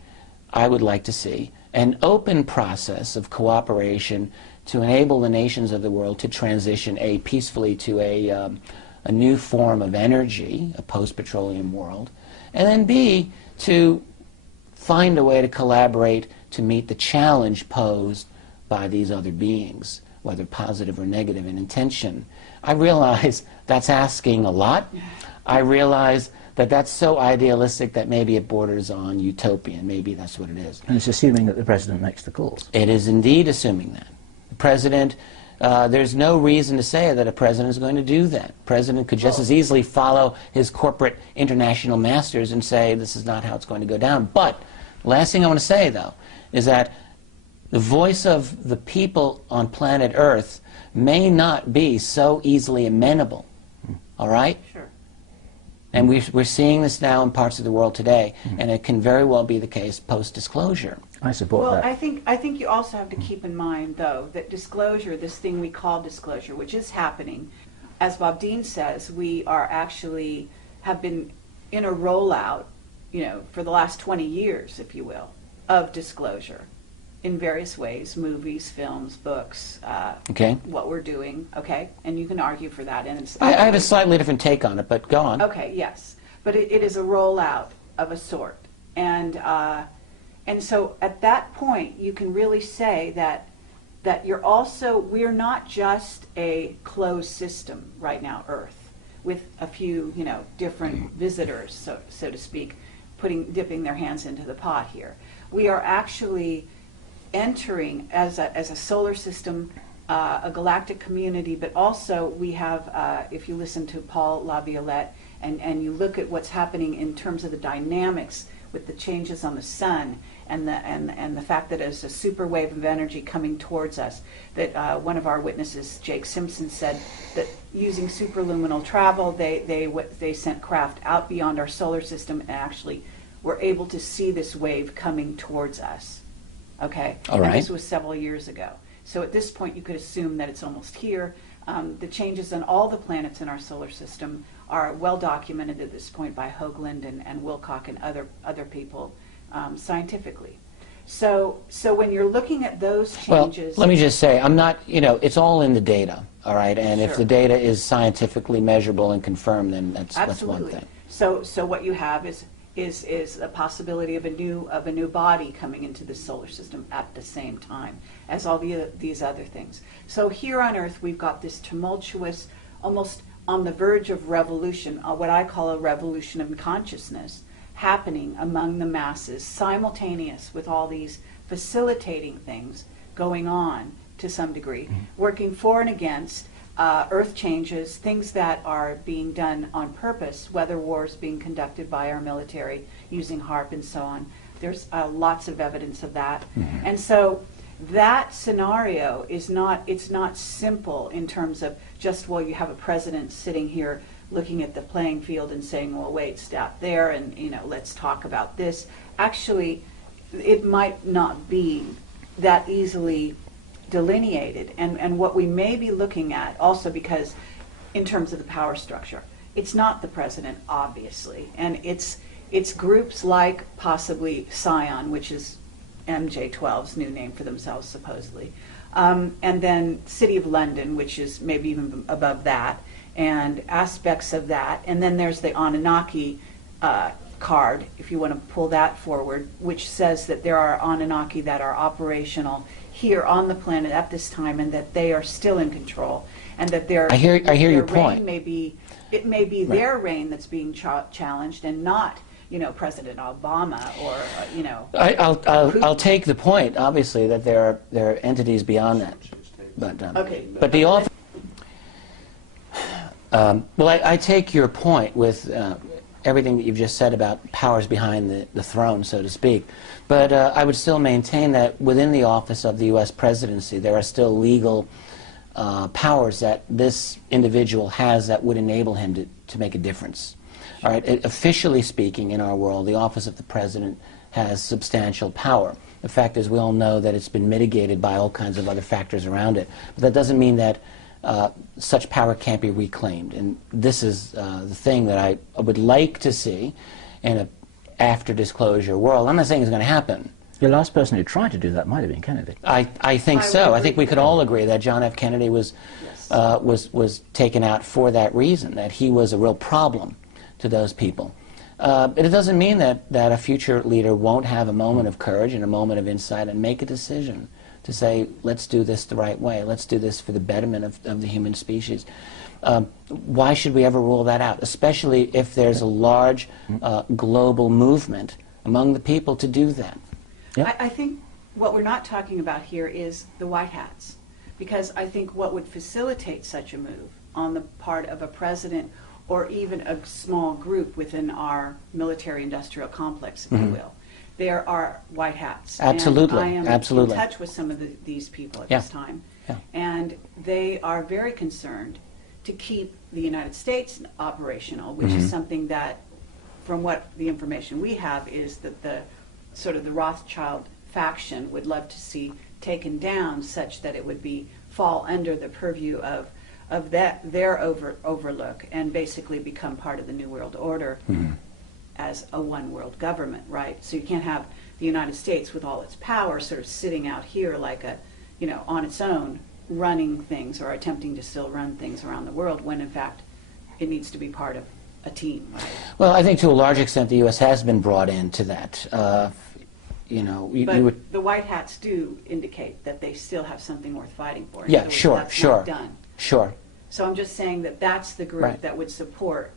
I would like to see, an open process of cooperation to enable the nations of the world to transition, A, peacefully to a new form of energy, a post-petroleum world, and then B, to find a way to collaborate to meet the challenge posed by these other beings, whether positive or negative in intention. I realize that's asking a lot. I realize that that's so idealistic that maybe it borders on utopian. Maybe that's what it is. And it's assuming that the president makes the calls. It is indeed assuming that. The president, there's no reason to say that a president is going to do that. The president could just as easily follow his corporate international masters and say this is not how it's going to go down. But the last thing I want to say, though, is that the voice of the people on planet Earth may not be so easily amenable. All right? Sure. And we're seeing this now in parts of the world today, and it can very well be the case post-disclosure. I support that. Well, I think you also have to keep in mind, though, that disclosure, this thing we call disclosure, which is happening, as Bob Dean says, we are actually have been in a rollout, for the last 20 years, if you will, of disclosure in various ways, movies, films, books, Okay. what we're doing, okay? And you can argue for that. And it's I have a slightly different take on it, but go on. Okay, yes. But it is a rollout of a sort. And so at that point, you can really say that we're not just a closed system right now, Earth, with a few, different visitors, so to speak, dipping their hands into the pot here. We are actually entering as a solar system, a galactic community, but also we have, if you listen to Paul LaViolette and you look at what's happening in terms of the dynamics with the changes on the sun and the fact that it's a super wave of energy coming towards us, that one of our witnesses, Jake Simpson, said that using superluminal travel, they sent craft out beyond our solar system and actually were able to see this wave coming towards us. Okay? All right. And this was several years ago. So at this point, you could assume that it's almost here. The changes on all the planets in our solar system are well documented at this point by Hoagland and Wilcock and other people scientifically. So when you're looking at those changes... Well, let me just say, I'm not, it's all in the data, all right? And Sure. if the data is scientifically measurable and confirmed, then that's one thing. So what you have is a possibility of a new body coming into the solar system at the same time as all these other things. So here on Earth, we've got this tumultuous, almost on the verge of revolution, what I call a revolution of consciousness, happening among the masses, simultaneous with all these facilitating things going on to some degree, working for and against earth changes, things that are being done on purpose, weather wars being conducted by our military using HARP and so on. There's lots of evidence of that. And so that scenario is not simple in terms of just, well, you have a president sitting here looking at the playing field and saying, well, wait, stop there, and let's talk about this. Actually, it might not be that easily delineated, and what we may be looking at also, because in terms of the power structure, it's not the president, obviously, and it's groups like possibly Scion, which is MJ12's new name for themselves supposedly, and then City of London, which is maybe even above that, and aspects of that, and then there's the Anunnaki card, if you want to pull that forward, which says that there are Anunnaki that are operational here on the planet at this time, and that they are still in control, and that I hear your point. It may be their reign that's being challenged, and not President Obama or I'll take the point. Obviously, that there are entities beyond that, but okay. But the office. Well, I take your point with everything that you've just said about powers behind the throne, so to speak. But I would still maintain that within the office of the U.S. presidency, there are still legal powers that this individual has that would enable him to make a difference. All right, officially speaking, in our world, the office of the president has substantial power. The fact is, we all know that it's been mitigated by all kinds of other factors around it. But that doesn't mean that such power can't be reclaimed. And this is the thing that I would like to see in an after-disclosure world. I'm not saying it's going to happen. The last person who tried to do that might have been Kennedy. I think so. I think we could all agree that John F. Kennedy was taken out for that reason, that he was a real problem to those people. But it doesn't mean that a future leader won't have a moment of courage and a moment of insight and make a decision to say, let's do this the right way. Let's do this for the betterment of the human species. Why should we ever rule that out, especially if there's a large global movement among the people to do that? Yeah. I think what we're not talking about here is the white hats, because I think what would facilitate such a move on the part of a president or even a small group within our military-industrial complex, if you will, there are white hats. Absolutely, and I am absolutely. in touch with some of these people at Yeah. this time, Yeah. and they are very concerned to keep the United States operational, which is something that, from what the information we have, is that the sort of the Rothschild faction would love to see taken down, such that it would fall under the purview of their overlook and basically become part of the New World Order as a one world government, right? So you can't have the United States with all its power sort of sitting out here like on its own, running things or attempting to still run things around the world, when in fact it needs to be part of a team, right? Well, I think to a large extent the U.S. has been brought into that. But the white hats do indicate that they still have something worth fighting for. Yeah, sure, that's sure, not done. sure. So I'm just saying that that's the group Right. that would support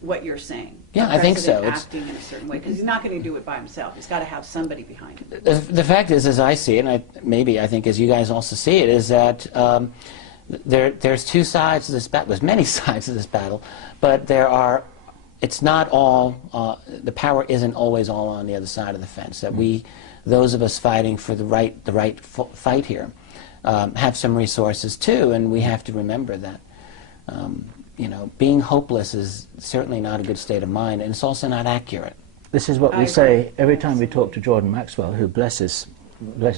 what you're saying. Yeah, The I think so. president acting in a certain way, because he's not going to do it by himself. He's got to have somebody behind him. The fact is, as I see it, and I think as you guys also see it, is that there's two sides to this battle. There's many sides to this battle, but there are it's not all, the power isn't always all on the other side of the fence, that we, those of us fighting for the right fight here, have some resources too, and we have to remember that. You know, being hopeless is certainly not a good state of mind, and it's also not accurate. This is what we say every time we talk to Jordan Maxwell, who, bless his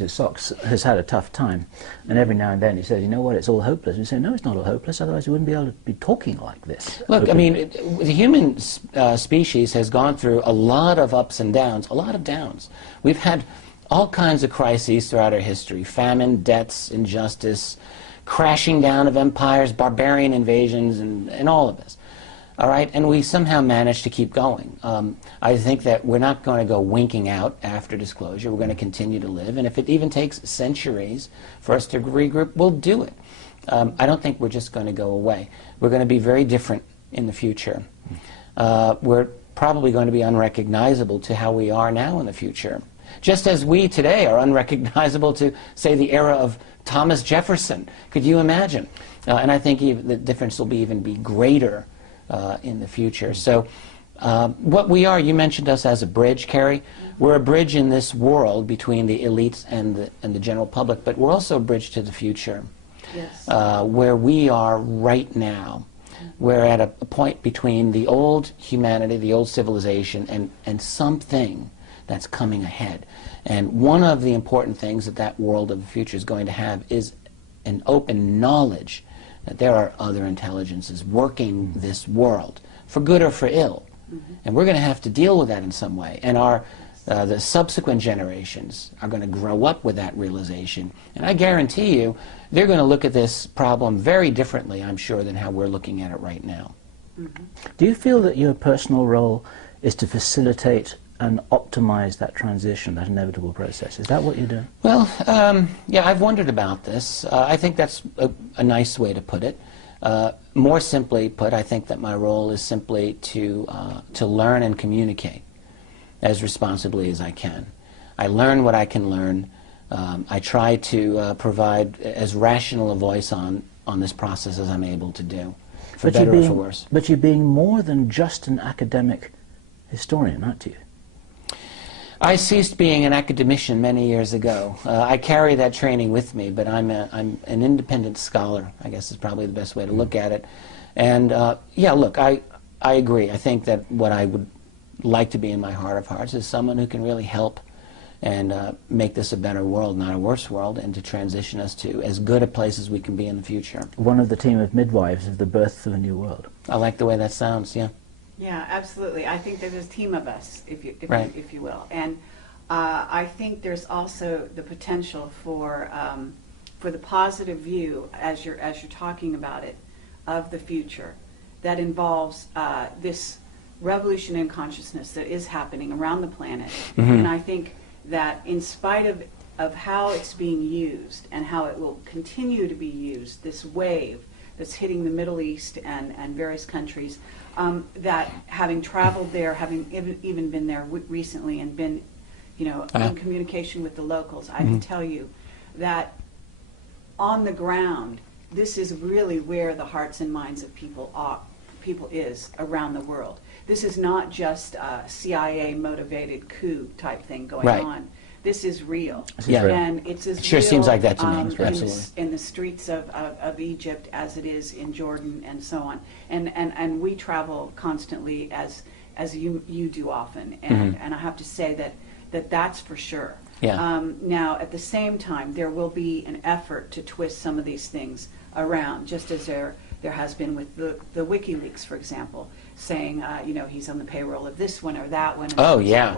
socks, has had a tough time. And every now and then he says, you know what, it's all hopeless. We say, no, it's not all hopeless, otherwise we wouldn't be able to be talking like this. Look, I mean, the human species has gone through a lot of ups and downs, a lot of downs. We've had all kinds of crises throughout our history: famine, deaths, injustice, crashing down of empires, barbarian invasions, and all of this. All right, and we somehow managed to keep going. I think that we're not going to go winking out after disclosure. We're going to continue to live, and if it even takes centuries for us to regroup, we'll do it. I don't think we're just going to go away. We're going to be very different in the future. We're probably going to be unrecognizable to how we are now in the future, just as we today are unrecognizable to, say, the era of Thomas Jefferson. Could you imagine? And I think the difference will even be greater in the future. So what we are, you mentioned us as a bridge, Carrie. We're a bridge in this world between the elites and the general public, but we're also a bridge to the future. Yes. Where we are right now. We're at a point between the old humanity, the old civilization, and something that's coming ahead. And one of the important things that world of the future is going to have is an open knowledge that there are other intelligences working this world, for good or for ill. And we're going to have to deal with that in some way. And the subsequent generations are going to grow up with that realization. And I guarantee you, they're going to look at this problem very differently, I'm sure, than how we're looking at it right now. Do you feel that your personal role is to facilitate and optimize that transition, that inevitable process? Is that what you're doing? Well, yeah, I've wondered about this. I think that's a nice way to put it. More simply put, I think that my role is simply to learn and communicate as responsibly as I can. I learn what I can learn. I try to provide as rational a voice on this process as I'm able to do, for better or for worse. But you're being more than just an academic historian, aren't you? I ceased being an academician many years ago. I carry that training with me, but I'm an independent scholar, I guess is probably the best way to look at it. And yeah, look, I agree. I think that what I would like to be in my heart of hearts is someone who can really help and make this a better world, not a worse world, and to transition us to as good a place as we can be in the future. One of the team of midwives of the birth of a new world. I like the way that sounds, yeah. Yeah, absolutely. I think there's a team of us, if you will, and I think there's also the potential for the positive view, as you're talking about it, of the future, that involves this revolution in consciousness that is happening around the planet. And I think that in spite of how it's being used and how it will continue to be used, this wave that's hitting the Middle East and various countries, that having traveled there, having even been there recently and been, in communication with the locals, I can tell you that on the ground, this is really where the hearts and minds of people is around the world. This is not just a CIA-motivated coup type thing going on. This is real. And it's as sure real, seems like that to me, absolutely. In the streets of Egypt as it is in Jordan and so on. And we travel constantly as you do often. And I have to say that's for sure. Yeah. Now, at the same time, there will be an effort to twist some of these things around, just as there has been with the WikiLeaks, for example, saying, he's on the payroll of this one or that one. Oh, yeah.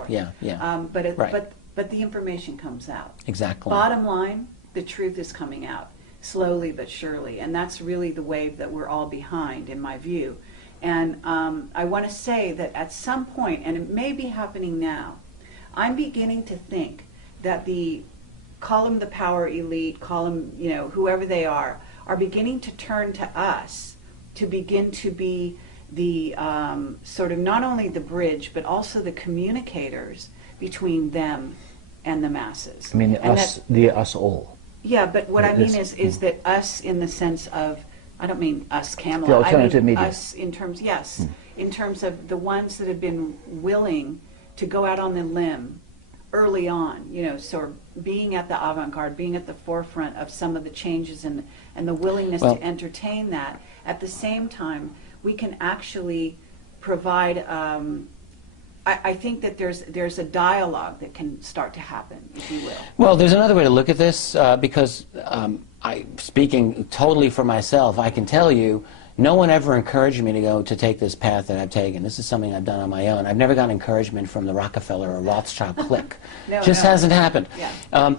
But the information comes out. Exactly. Bottom line, the truth is coming out, slowly but surely. And that's really the wave that we're all behind, in my view. And I want to say that at some point, and it may be happening now, I'm beginning to think that call them the power elite, call them, whoever they are beginning to turn to us to begin to be the sort of not only the bridge, but also the communicators between them and the masses. I mean, us all. Yeah, but what I mean is that us in the sense of I don't mean us, Camelot. The alternative I mean media. us in terms, yes, in terms of the ones that have been willing to go out on the limb early on, you know, sort of being at the avant-garde, being at the forefront of some of the changes and the willingness to entertain that. At the same time, we can actually provide, I think that there's a dialogue that can start to happen, if you will. Well, there's another way to look at this, because speaking totally for myself, I can tell you, no one ever encouraged me to take this path that I've taken. This is something I've done on my own. I've never gotten encouragement from the Rockefeller or Rothschild clique. Just hasn't happened. Yeah.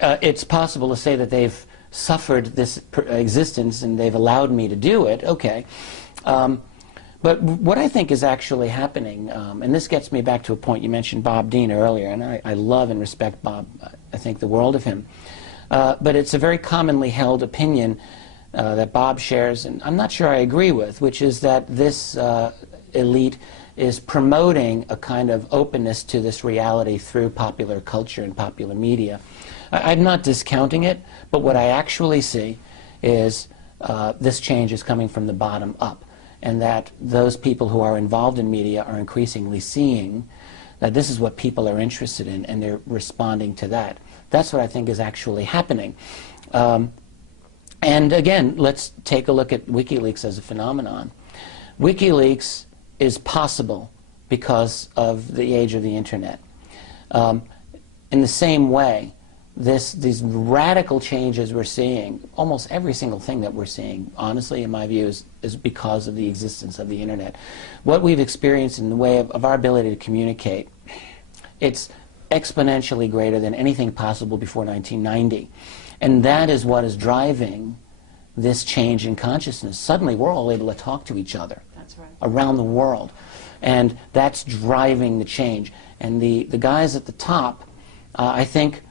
It's possible to say that they've suffered this existence and they've allowed me to do it. Okay. But what I think is actually happening, and this gets me back to a point you mentioned Bob Dean earlier, and I love and respect Bob. I think the world of him. But it's a very commonly held opinion that Bob shares, and I'm not sure I agree with, which is that this elite is promoting a kind of openness to this reality through popular culture and popular media. I'm not discounting it, but what I actually see is this change is coming from the bottom up, and that those people who are involved in media are increasingly seeing that this is what people are interested in, and they're responding to that. That's what I think is actually happening. And again, let's take a look at WikiLeaks as a phenomenon. WikiLeaks is possible because of the age of the internet. In the same way, these radical changes we're seeing, almost every single thing that we're seeing, honestly, in my view, is because of the existence of the internet. What we've experienced in the way of our ability to communicate, it's exponentially greater than anything possible before 1990. And that is what is driving this change in consciousness. Suddenly, we're all able to talk to each other. That's right. Around the world. And that's driving the change. And the guys at the top, I think,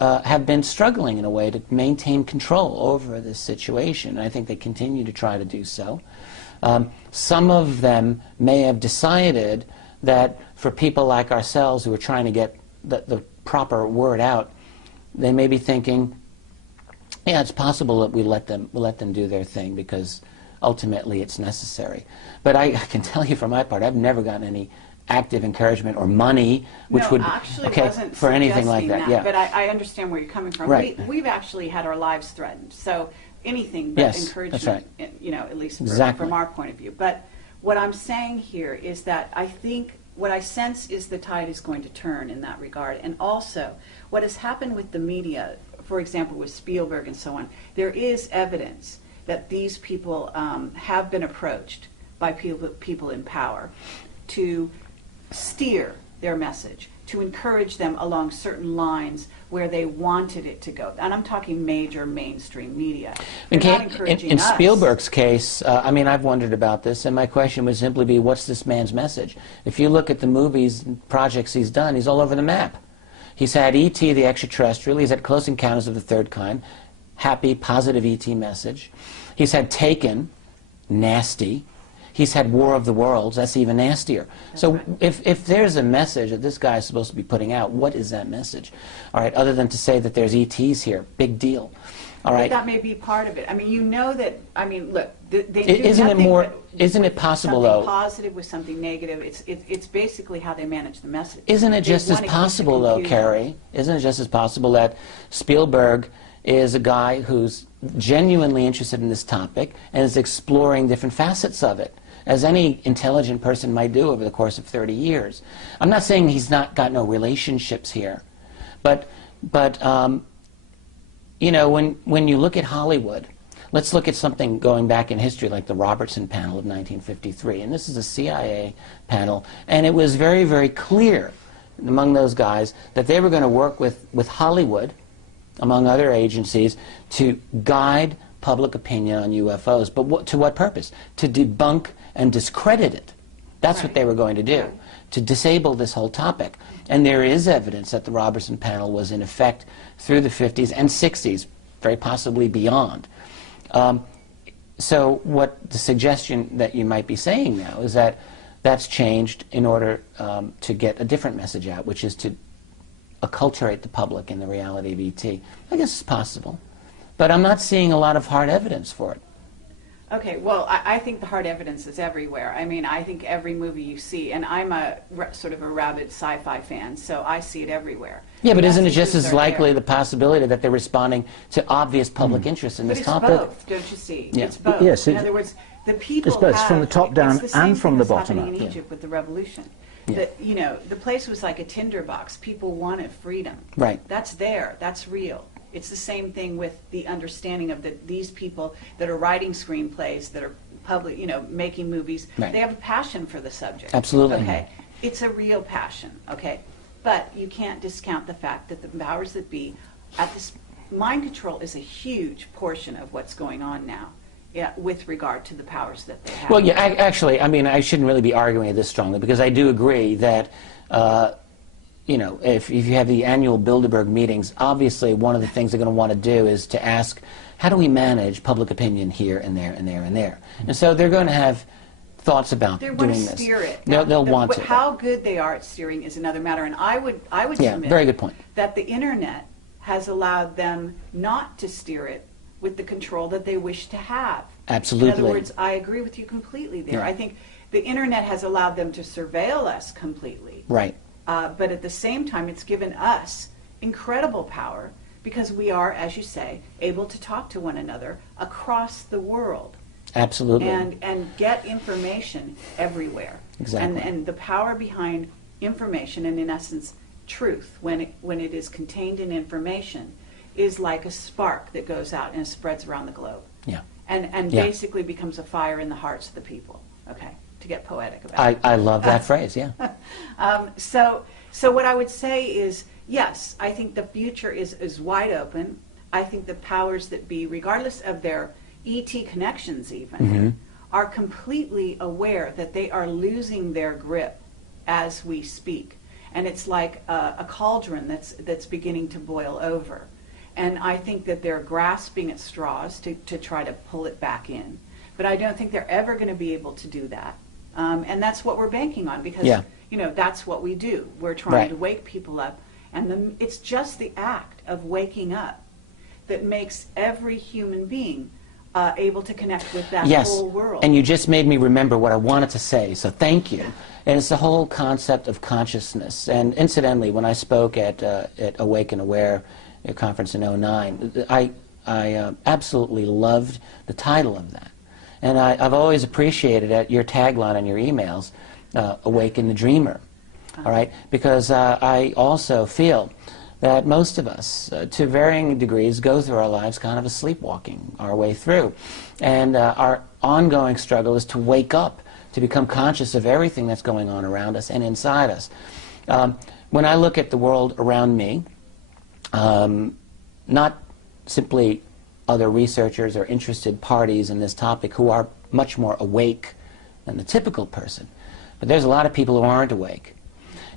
have been struggling in a way to maintain control over this situation. And I think they continue to try to do so. Some of them may have decided that for people like ourselves who are trying to get the proper word out, they may be thinking, yeah, it's possible that we let them do their thing because ultimately it's necessary. But I can tell you for my part, I've never gotten any active encouragement or money, which would wasn't for anything like that. Yeah. But I understand where you're coming from. Right. We've actually had our lives threatened. So anything but encouragement, that's right. You know, at least Exactly. from our point of view. But what I'm saying here is that I think what I sense is the tide is going to turn in that regard. And also, what has happened with the media, for example, with Spielberg and so on, there is evidence that these people have been approached by people in power to steer their message, to encourage them along certain lines where they wanted it to go. And I'm talking major mainstream media. They're not encouraging in us. Spielberg's case, I mean, I've wondered about this, and my question would simply be, what's this man's message? If you look at the movies and projects he's done, he's all over the map. He's had E.T. the Extraterrestrial, he's had Close Encounters of the Third Kind, happy, positive E.T. message. He's had Taken, nasty. He's had War of the Worlds, that's even nastier. So right. if there's a message that this guy is supposed to be putting out, what is that message? All right, other than to say that there's ETs here, big deal. All right. But that may be part of it. I mean, you know that, I mean, look, they do Isn't it nothing more? but Isn't it possible something though? positive with something negative. It's basically how they manage the message. Isn't it They just as wanna keep the possible though, confusion. Carrie? Isn't it just as possible that Spielberg is a guy who's genuinely interested in this topic and is exploring different facets of it, as any intelligent person might do over the course of 30 years. I'm not saying he's not got no relationships here, but you know, when you look at Hollywood, let's look at something going back in history like the Robertson panel of 1953, and this is a CIA panel, and it was very, very clear among those guys that they were going to work with Hollywood, among other agencies, to guide public opinion on UFOs. But to what purpose? To debunk and discredit it. That's what they were going to do, to disable this whole topic. And there is evidence that the Robertson panel was in effect through the 50s and 60s, very possibly beyond. So what the suggestion that you might be saying now is that that's changed in order to get a different message out, which is to acculturate the public in the reality of ET. I guess it's possible. But I'm not seeing a lot of hard evidence for it. Okay, well, I think the hard evidence is everywhere. I mean, I think every movie you see, and I'm sort of a rabid sci-fi fan, so I see it everywhere. Yeah, but isn't it just Messages as are likely there. the possibility that they're responding to obvious public interest in But this it's topic? both, don't you see? Yeah. It's both. Yes, In other words, the people it's both. It's have, from the top down it's the same and from thing the that's bottom happening up. in Yeah. Egypt with the revolution. Yeah. That, you know, the place was like a tinderbox. People wanted freedom. Right. That's there. That's real. It's the same thing with the understanding of these people that are writing screenplays, that are public, you know, making movies. Right. They have a passion for the subject. Absolutely. Okay. It's a real passion. Okay. But you can't discount the fact that the powers that be, at this, mind control is a huge portion of what's going on now. Yeah, with regard to the powers that they have. Well, yeah, actually, I mean, I shouldn't really be arguing it this strongly, because I do agree that, you know, if you have the annual Bilderberg meetings, obviously one of the things they're going to want to do is to ask, how do we manage public opinion here and there and there and there? And so they're going to have thoughts about They doing want to this. steer it. They'll want to. How good they are at steering is another matter, and I would Yeah, submit very good point. that the internet has allowed them not to steer it with the control that they wish to have. Absolutely. In other words, I agree with you completely there. Yeah. I think the internet has allowed them to surveil us completely. Right. But at the same time, it's given us incredible power because we are, as you say, able to talk to one another across the world. Absolutely. And get information everywhere. Exactly. And the power behind information, and in essence, truth, when it is contained in information, is like a spark that goes out and spreads around the globe. Yeah. And Yeah. basically becomes a fire in the hearts of the people. Okay, to get poetic about it. I love that phrase, yeah. So what I would say is, yes, I think the future is wide open. I think the powers that be, regardless of their ET connections even, are completely aware that they are losing their grip as we speak. And it's like a cauldron that's beginning to boil over. And I think that they're grasping at straws to try to pull it back in. But I don't think they're ever going to be able to do that. And that's what we're banking on because, Yeah. you know, that's what we do. We're trying Right. to wake people up. And it's just the act of waking up that makes every human being able to connect with that Yes, whole world. and you just made me remember what I wanted to say, so thank you. And it's the whole concept of consciousness. And incidentally, when I spoke at Awake and Aware, a conference in '09, I absolutely loved the title of that. And I've always appreciated your tagline on your emails, Awaken the Dreamer, all right? Because I also feel that most of us, to varying degrees, go through our lives kind of a sleepwalking our way through. And our ongoing struggle is to wake up, to become conscious of everything that's going on around us and inside us. When I look at the world around me, not simply other researchers or interested parties in this topic who are much more awake than the typical person, but there's a lot of people who aren't awake.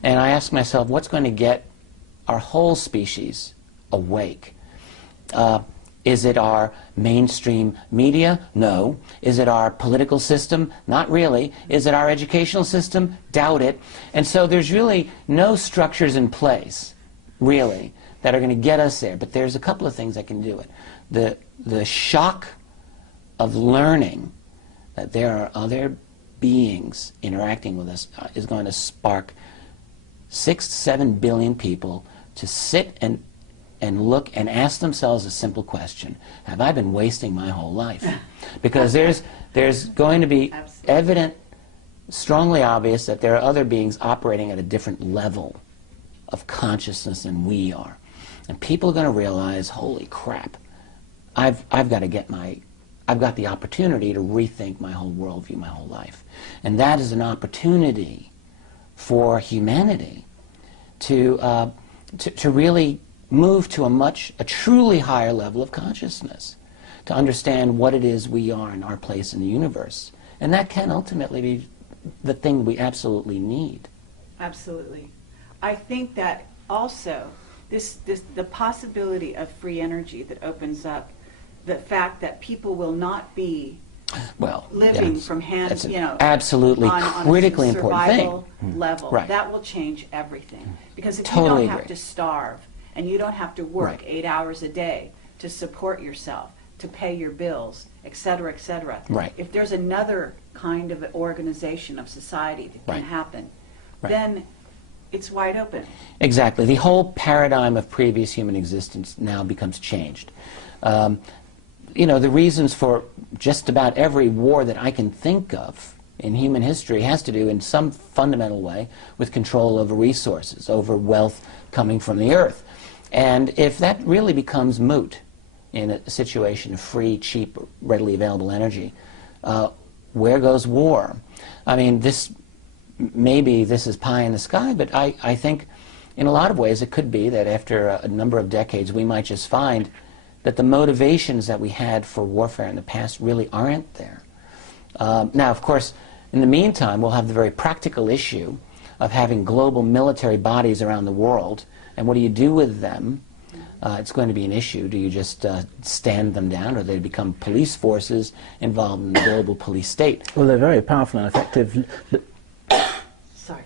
And I ask myself, what's going to get our whole species awake? Is it our mainstream media? No. Is it our political system? Not really. Is it our educational system? Doubt it. And so there's really no structures in place, really, that are going to get us there. But there's a couple of things that can do it. The shock of learning that there are other beings interacting with us is going to spark 6 to 7 billion people to sit and look and ask themselves a simple question: have I been wasting my whole life? Because there's going to be evident, strongly obvious, that there are other beings operating at a different level of consciousness than we are. And people are going to realize, holy crap, I've got the opportunity to rethink my whole worldview, my whole life. And that is an opportunity for humanity to really move to a truly higher level of consciousness, to understand what it is we are and our place in the universe. And that can ultimately be the thing we absolutely need. Absolutely. I think that also the possibility of free energy that opens up the fact that people will not be living from hands, absolutely on critically a important thing. survival level. Right. That will change everything. Because if Totally you don't have agree. to starve and you don't have to work Right. 8 hours a day to support yourself, to pay your bills, et cetera, et cetera. Right. If there's another kind of organization of society that can Right. happen, Right. then it's wide open. Exactly. The whole paradigm of previous human existence now becomes changed. You know, the reasons for just about every war that I can think of in human history has to do in some fundamental way with control over resources, over wealth coming from the earth. And if that really becomes moot in a situation of free, cheap, readily available energy, where goes war? I mean, maybe this is pie in the sky, but I think in a lot of ways it could be that after a number of decades we might just find that the motivations that we had for warfare in the past really aren't there. Now, of course, in the meantime, we'll have the very practical issue of having global military bodies around the world, and what do you do with them? It's going to be an issue. Do you just stand them down, or do they become police forces involved in the global police state? Well, they're very powerful and effective. Sorry.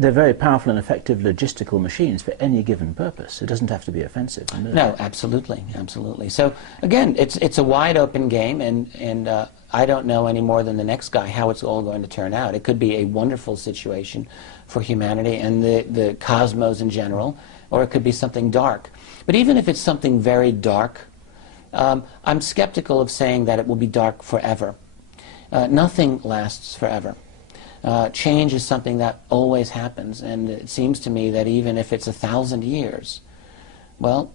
They're very powerful and effective logistical machines for any given purpose. It doesn't have to be offensive. No, absolutely, absolutely. So again, it's a wide open game, and I don't know any more than the next guy how it's all going to turn out. It could be a wonderful situation for humanity and the cosmos in general, or it could be something dark. But even if it's something very dark, I'm skeptical of saying that it will be dark forever. Nothing lasts forever. Change is something that always happens, and it seems to me that even if it's 1,000 years, well,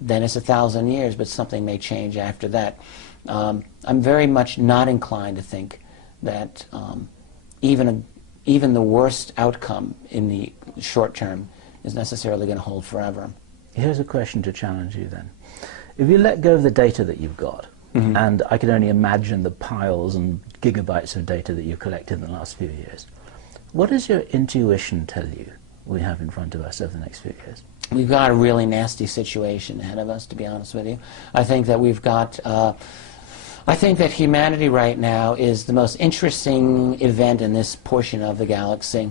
then it's 1,000 years, but something may change after that. I'm very much not inclined to think that even the worst outcome in the short term is necessarily going to hold forever. Here's a question to challenge you then. If you let go of the data that you've got, and I can only imagine the piles and gigabytes of data that you've collected in the last few years, what does your intuition tell you we have in front of us over the next few years? We've got a really nasty situation ahead of us, to be honest with you. I think that we've got, I think that humanity right now is the most interesting event in this portion of the galaxy.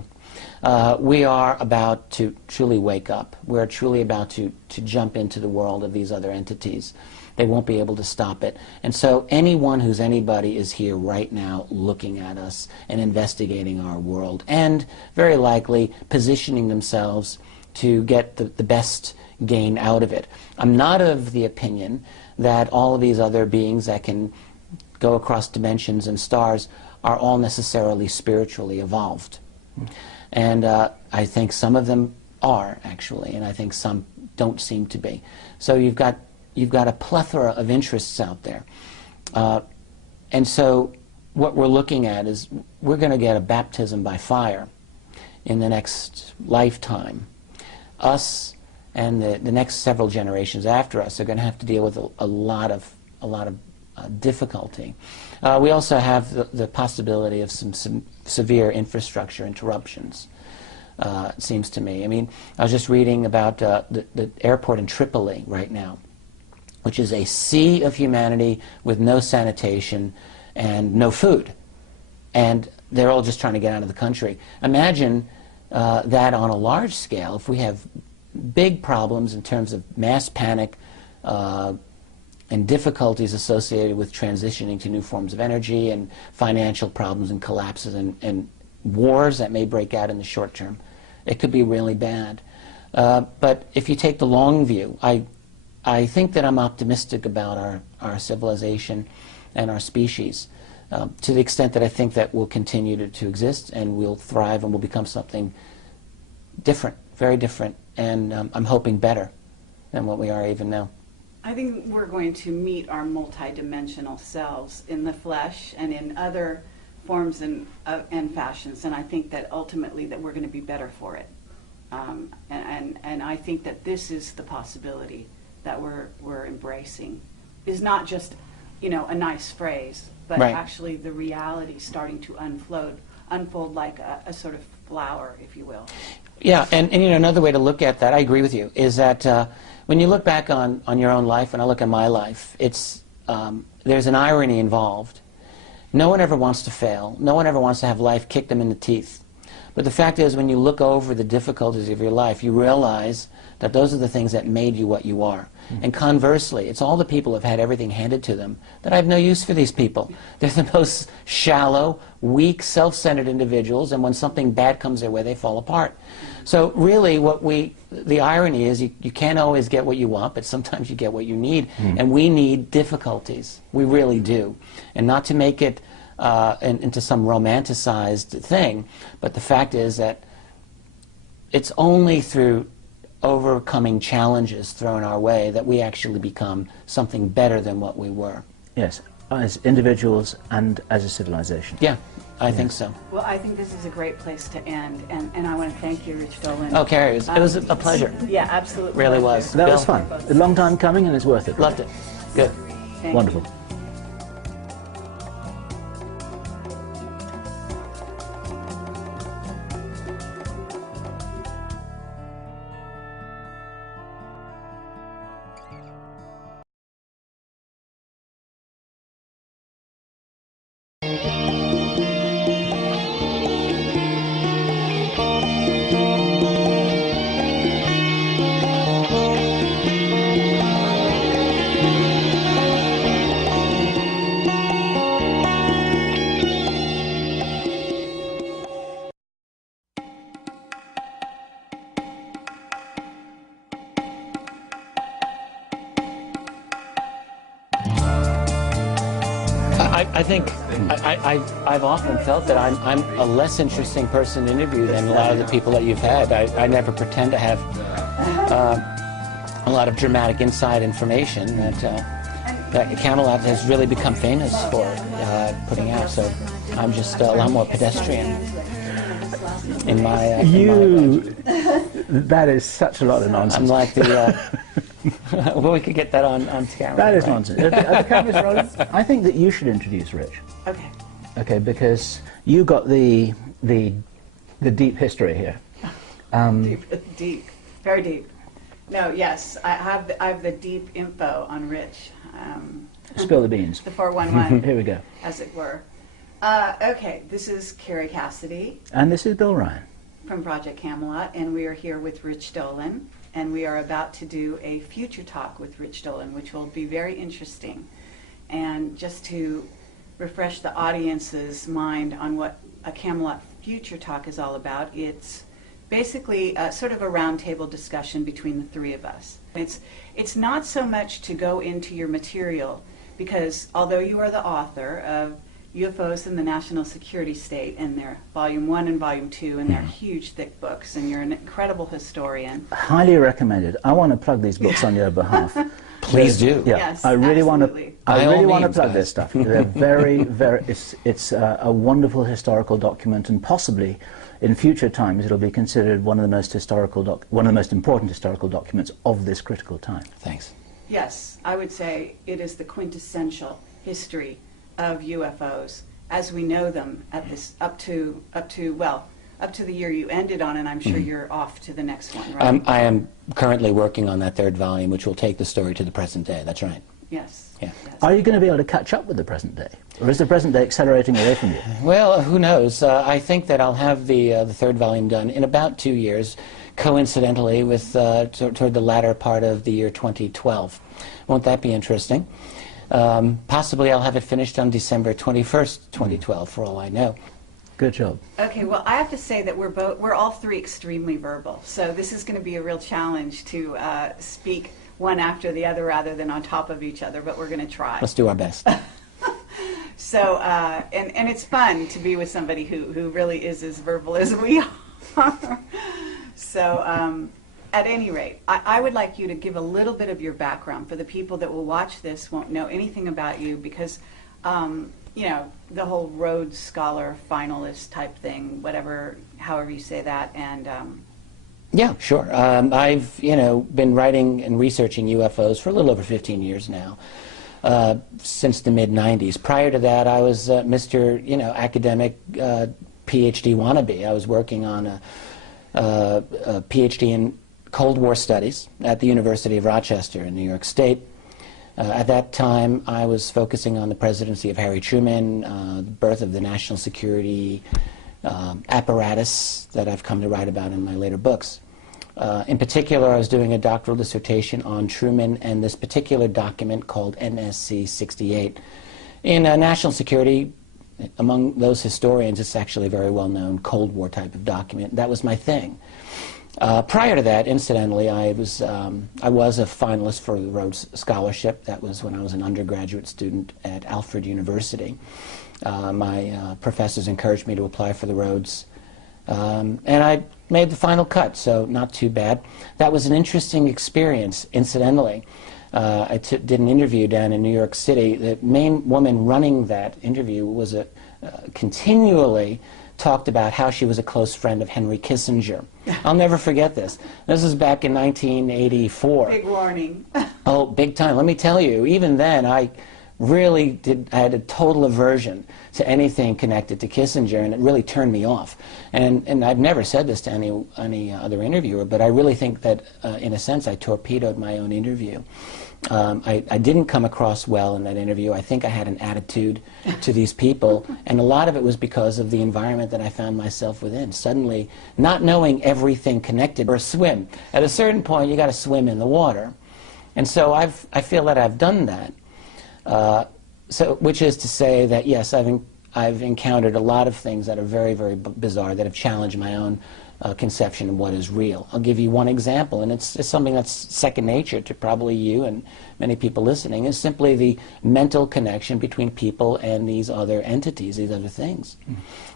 We are about to truly wake up. We're truly about to jump into the world of these other entities. They won't be able to stop it. And so anyone who's anybody is here right now looking at us and investigating our world, and very likely positioning themselves to get the best gain out of it. I'm not of the opinion that all of these other beings that can go across dimensions and stars are all necessarily spiritually evolved. And I think some of them are, actually, and I think some don't seem to be. So you've got a plethora of interests out there. And so what we're looking at is we're going to get a baptism by fire in the next lifetime. Us and the next several generations after us are going to have to deal with a lot of difficulty. We also have the possibility of some severe infrastructure interruptions, it seems to me. I mean, I was just reading about the airport in Tripoli right now, which is a sea of humanity with no sanitation and no food. And they're all just trying to get out of the country. Imagine that on a large scale, if we have big problems in terms of mass panic and difficulties associated with transitioning to new forms of energy, and financial problems and collapses and wars that may break out in the short term, it could be really bad. But if you take the long view, I think that I'm optimistic about our civilization and our species, to the extent that I think that we'll continue to exist, and we'll thrive, and we'll become something different, very different, and I'm hoping better than what we are even now. I think we're going to meet our multidimensional selves in the flesh and in other forms and fashions, and I think that ultimately that we're going to be better for it. And I think that this is the possibility that we're embracing, is not just, you know, a nice phrase, but right. Actually the reality starting to unfold like a sort of flower, if you will. Yeah, and you know, another way to look at that, I agree with you, is that when you look back on your own life, and I look at my life, it's there's an irony involved. No one ever wants to fail. No one ever wants to have life kick them in the teeth. But the fact is, when you look over the difficulties of your life, you realize that those are the things that made you what you are. And conversely, it's all the people who have had everything handed to them that I have no use for these people. They're the most shallow, weak, self-centered individuals, and when something bad comes their way, they fall apart. So really, the irony is you can't always get what you want, but sometimes you get what you need. And we need difficulties. We really do. And not to make it into some romanticized thing, but the fact is that it's only through overcoming challenges thrown our way that we actually become something better than what we were. Yes, as individuals and as a civilization. Yeah, I think so. Well, I think this is a great place to end, and I want to thank you, Rich Dolan. Oh, Carrie, it was a pleasure. Yeah, absolutely. Really was. That Bill? was fun. A long time coming, and it's worth it. Loved it. Good. Thank Wonderful. you. I think I've often felt that I'm a less interesting person to interview than a lot of the people that you've had. I never pretend to have a lot of dramatic inside information that Camelot has really become famous for putting out. So I'm just a lot more pedestrian in my that is such a lot of nonsense. I'm like the well, we could get that on camera. That is right? nonsense. Are the cameras rolling? I think that you should introduce Rich. Okay. Okay, because you got the deep history here. Deep, very deep. No, yes, I have the deep info on Rich. Spill the beans. The 411. Here we go. As it were. Okay, this is Carrie Cassidy And this is Bill Ryan. from Project Camelot, and we are here with Rich Dolan, and we are about to do a future talk with Rich Dolan, which will be very interesting. And just to refresh the audience's mind on what a Camelot future talk is all about, it's basically sort of a roundtable discussion between the three of us. It's not so much to go into your material, because although you are the author of UFOs in the National Security State, and they're Volume 1 and Volume 2, and they're huge, thick books, and you're an incredible historian. Highly recommended. I want to plug these books on your behalf. Please do. Yeah, Yes, I really want to. absolutely. I By really all want to means, plug guys. this stuff. They're very, very. It's a wonderful historical document, and possibly in future times it'll be considered one of the most important historical documents of this critical time. Thanks. Yes, I would say it is the quintessential history of UFOs as we know them at this up to the year you ended on, and I'm sure you're off to the next one, right? I am currently working on that third volume, which will take the story to the present day. That's right. Yes. Yeah. Yes. Are you going to be able to catch up with the present day, or is the present day accelerating away from you? Well, who knows? I think that I'll have the third volume done in about 2 years, coincidentally with toward the latter part of the year 2012. Won't that be interesting? Possibly I'll have it finished on December 21st, 2012, for all I know. Good job. Okay, well, I have to say that we're all three extremely verbal, so this is going to be a real challenge to speak one after the other rather than on top of each other, but we're going to try. Let's do our best. So, and it's fun to be with somebody who really is as verbal as we are. So, at any rate, I would like you to give a little bit of your background for the people that will watch this, won't know anything about you, because, you know, the whole Rhodes Scholar finalist type thing, whatever, however you say that, and... Yeah, sure. I've, been writing and researching UFOs for a little over 15 years now, since the mid-90s. Prior to that, I was Mr., academic PhD wannabe. I was working on a PhD in Cold War Studies at the University of Rochester in New York State. At that time, I was focusing on the presidency of Harry Truman, the birth of the national security apparatus that I've come to write about in my later books. In particular, I was doing a doctoral dissertation on Truman and this particular document called NSC 68. In national security, among those historians, it's actually a very well-known Cold War type of document. That was my thing. Prior to that, incidentally, I was a finalist for the Rhodes Scholarship. That was when I was an undergraduate student at Alfred University. My professors encouraged me to apply for the Rhodes, and I made the final cut, so not too bad. That was an interesting experience, incidentally. I did an interview down in New York City. The main woman running that interview was continually talked about how she was a close friend of Henry Kissinger. I'll never forget this. This was back in 1984. Big warning. Oh, big time. Let me tell you, even then I had a total aversion to anything connected to Kissinger, and it really turned me off. And I've never said this to any other interviewer, but I really think that, in a sense, I torpedoed my own interview. I didn't come across well in that interview. I think I had an attitude to these people, and a lot of it was because of the environment that I found myself within. Suddenly, not knowing everything connected, or swim. At a certain point, you got to swim in the water. And so I feel that I've done that. Which is to say that, yes, I've encountered a lot of things that are very, very bizarre, that have challenged my own conception of what is real. I'll give you one example, and it's something that's second nature to probably you and many people listening, is simply the mental connection between people and these other entities, these other things.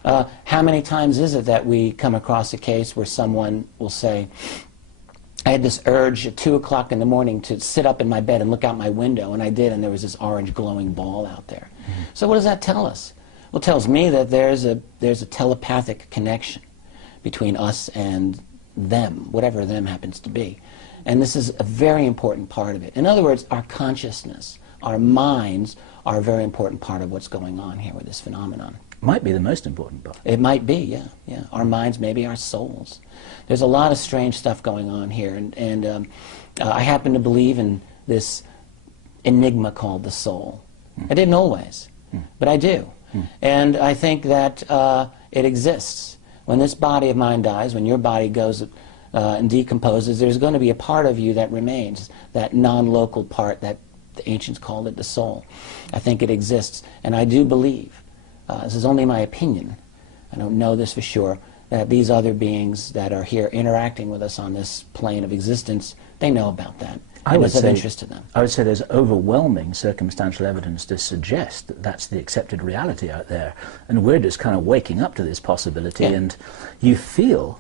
How many times is it that we come across a case where someone will say, I had this urge at 2 o'clock in the morning to sit up in my bed and look out my window, and I did, and there was this orange glowing ball out there. So what does that tell us? Well, it tells me that there's a telepathic connection between us and them, whatever them happens to be. And this is a very important part of it. In other words, our consciousness, our minds are a very important part of what's going on here with this phenomenon. Might be the most important part. It might be, yeah. Our minds, maybe our souls. There's a lot of strange stuff going on here, and I happen to believe in this enigma called the soul. I didn't always, but I do. And I think that it exists. When this body of mine dies, when your body goes and decomposes, there's going to be a part of you that remains, that non-local part that the ancients called it the soul. I think it exists, and I do believe, this is only my opinion, I don't know this for sure, that these other beings that are here interacting with us on this plane of existence, they know about that. And it's of interest to them. I would say there's overwhelming circumstantial evidence to suggest that that's the accepted reality out there. And we're just kind of waking up to this possibility, and you feel,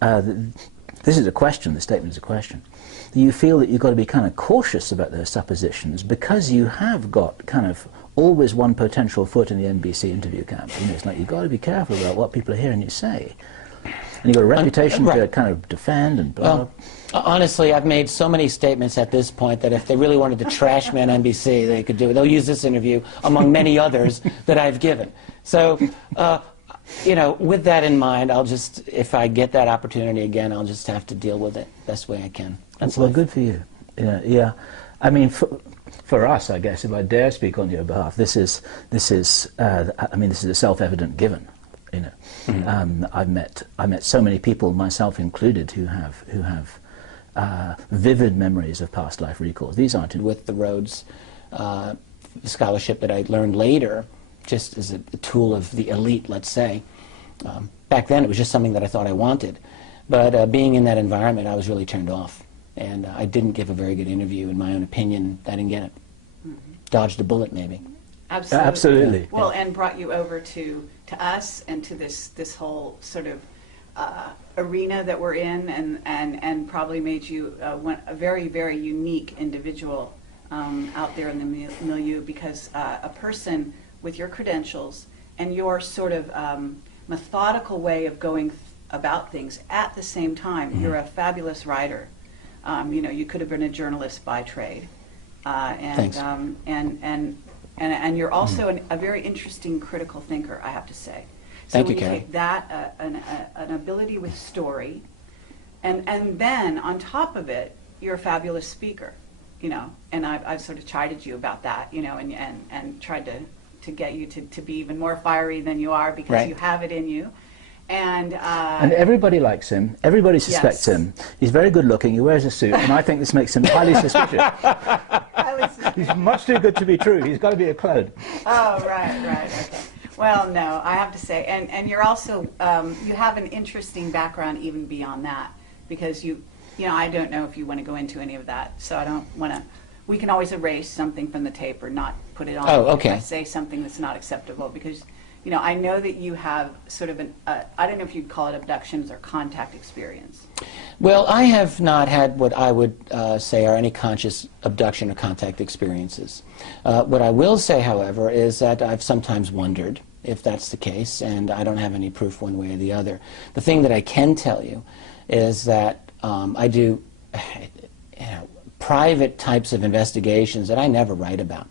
this is a question, the statement is a question, you feel that you've got to be kind of cautious about those suppositions because you have got kind of always one potential foot in the NBC interview camp. You know, it's like you've got to be careful about what people are hearing you say. And you've got a reputation to kind of defend and blah, blah. Honestly, I've made so many statements at this point that if they really wanted to trash me on NBC, they could do it. They'll use this interview among many others that I've given. So, you know, with that in mind, I'll just, if I get that opportunity again, I'll just have to deal with it best way I can. That's well, life. Good for you. Yeah. I mean, for us, I guess, if I dare speak on your behalf, this is a self-evident given. You know, I've met so many people, myself included, who have vivid memories of past life recalls. These aren't with the Rhodes scholarship that I learned later, just as a tool of the elite, let's say. Back then, it was just something that I thought I wanted, but being in that environment, I was really turned off, and I didn't give a very good interview, in my own opinion. I didn't get it. Dodged a bullet, maybe. Absolutely. Absolutely. Yeah. Well, and brought you over to us and to this whole sort of arena that we're in, and probably made you a very, very unique individual out there in the milieu, because a person with your credentials and your sort of methodical way of going about things at the same time, you're a fabulous writer. You know, you could have been a journalist by trade. Thanks. And you're also a very interesting critical thinker, I have to say. So Thank you, when you Carrie. take that, an ability with story, and then on top of it, you're a fabulous speaker, you know. And I've sort of chided you about that, you know, and tried to get you to be even more fiery than you are, because Right. you have it in you. And everybody likes him. Everybody suspects Yes. him. He's very good looking. He wears a suit, and I think this makes him highly suspicious. He's much too good to be true. He's got to be a clone. Oh, right, okay. Well, no, I have to say, and you're also, you have an interesting background even beyond that, because you know, I don't know if you want to go into any of that, so I don't want to. We can always erase something from the tape or not put it on. Oh, okay. If I say something that's not acceptable, because, you know, I know that you have sort of an, I don't know if you'd call it abductions or contact experience. Well, I have not had what I would say are any conscious abduction or contact experiences. What I will say, however, is that I've sometimes wondered if that's the case, and I don't have any proof one way or the other. The thing that I can tell you is that I do private types of investigations that I never write about.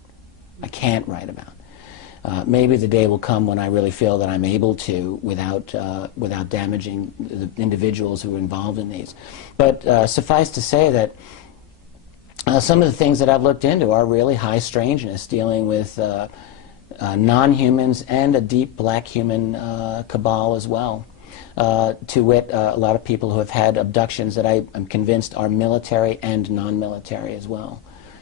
I can't write about. Maybe the day will come when I really feel that I'm able to without damaging the individuals who are involved in these. But suffice to say that some of the things that I've looked into are really high strangeness, dealing with non-humans and a deep black human cabal as well. To wit, a lot of people who have had abductions that I am convinced are military and non-military as well.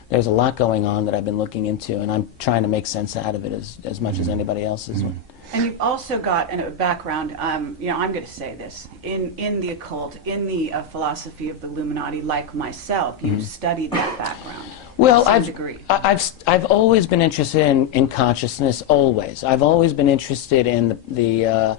There's a lot going on that I've been looking into, and I'm trying to make sense out of it as much as anybody else is. And you've also got a background, you know, I'm going to say this, in the occult, in the philosophy of the Illuminati, like myself, you've studied that background. Well, to some degree. I've always been interested in consciousness, always. I've always been interested in the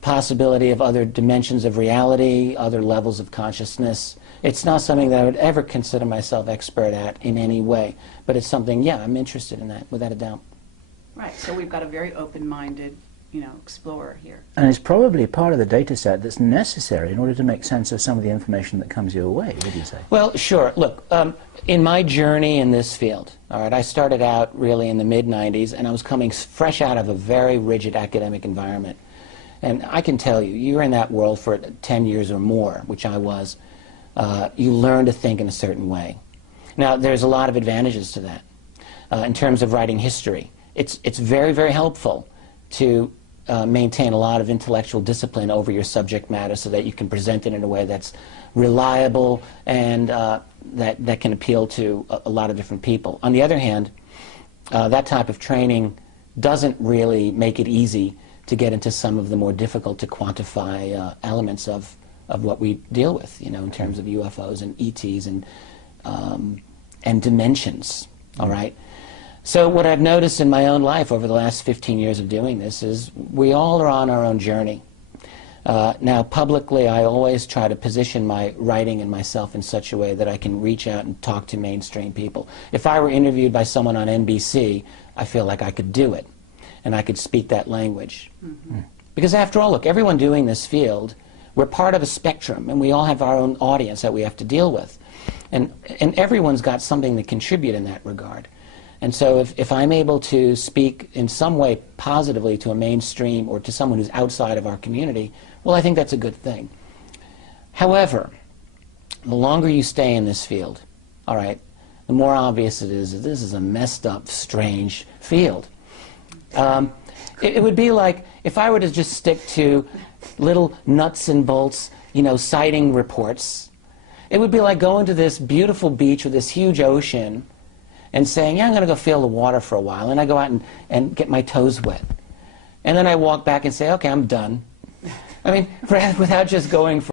possibility of other dimensions of reality, other levels of consciousness. It's not something that I would ever consider myself expert at in any way, but it's something, yeah, I'm interested in that, without a doubt. Right, so we've got a very open-minded, you know, explorer here. And it's probably part of the data set that's necessary in order to make sense of some of the information that comes your way, would you say? Well, sure. Look, in my journey in this field, all right, I started out really in the mid-90s, and I was coming fresh out of a very rigid academic environment. And I can tell you, you're in that world for 10 years or more, which I was, you learn to think in a certain way. Now, there's a lot of advantages to that. In terms of writing history, it's very, very helpful to maintain a lot of intellectual discipline over your subject matter so that you can present it in a way that's reliable and that can appeal to a lot of different people. On the other hand, that type of training doesn't really make it easy to get into some of the more difficult to quantify elements of what we deal with, you know, in terms of UFOs and ETs and dimensions, all right? So what I've noticed in my own life over the last 15 years of doing this is we all are on our own journey. Now, publicly, I always try to position my writing and myself in such a way that I can reach out and talk to mainstream people. If I were interviewed by someone on NBC, I feel like I could do it, and I could speak that language. Because after all, look, everyone doing this field, we're part of a spectrum, and we all have our own audience that we have to deal with. And everyone's got something to contribute in that regard. And so if I'm able to speak in some way positively to a mainstream or to someone who's outside of our community, well, I think that's a good thing. However, the longer you stay in this field, all right, the more obvious it is that this is a messed up, strange field. It would be like if I were to just stick to little nuts and bolts, you know, sighting reports. It would be like going to this beautiful beach with this huge ocean and saying, yeah, I'm going to go feel the water for a while, and I go out and get my toes wet. And then I walk back and say, okay, I'm done. I mean, without just going for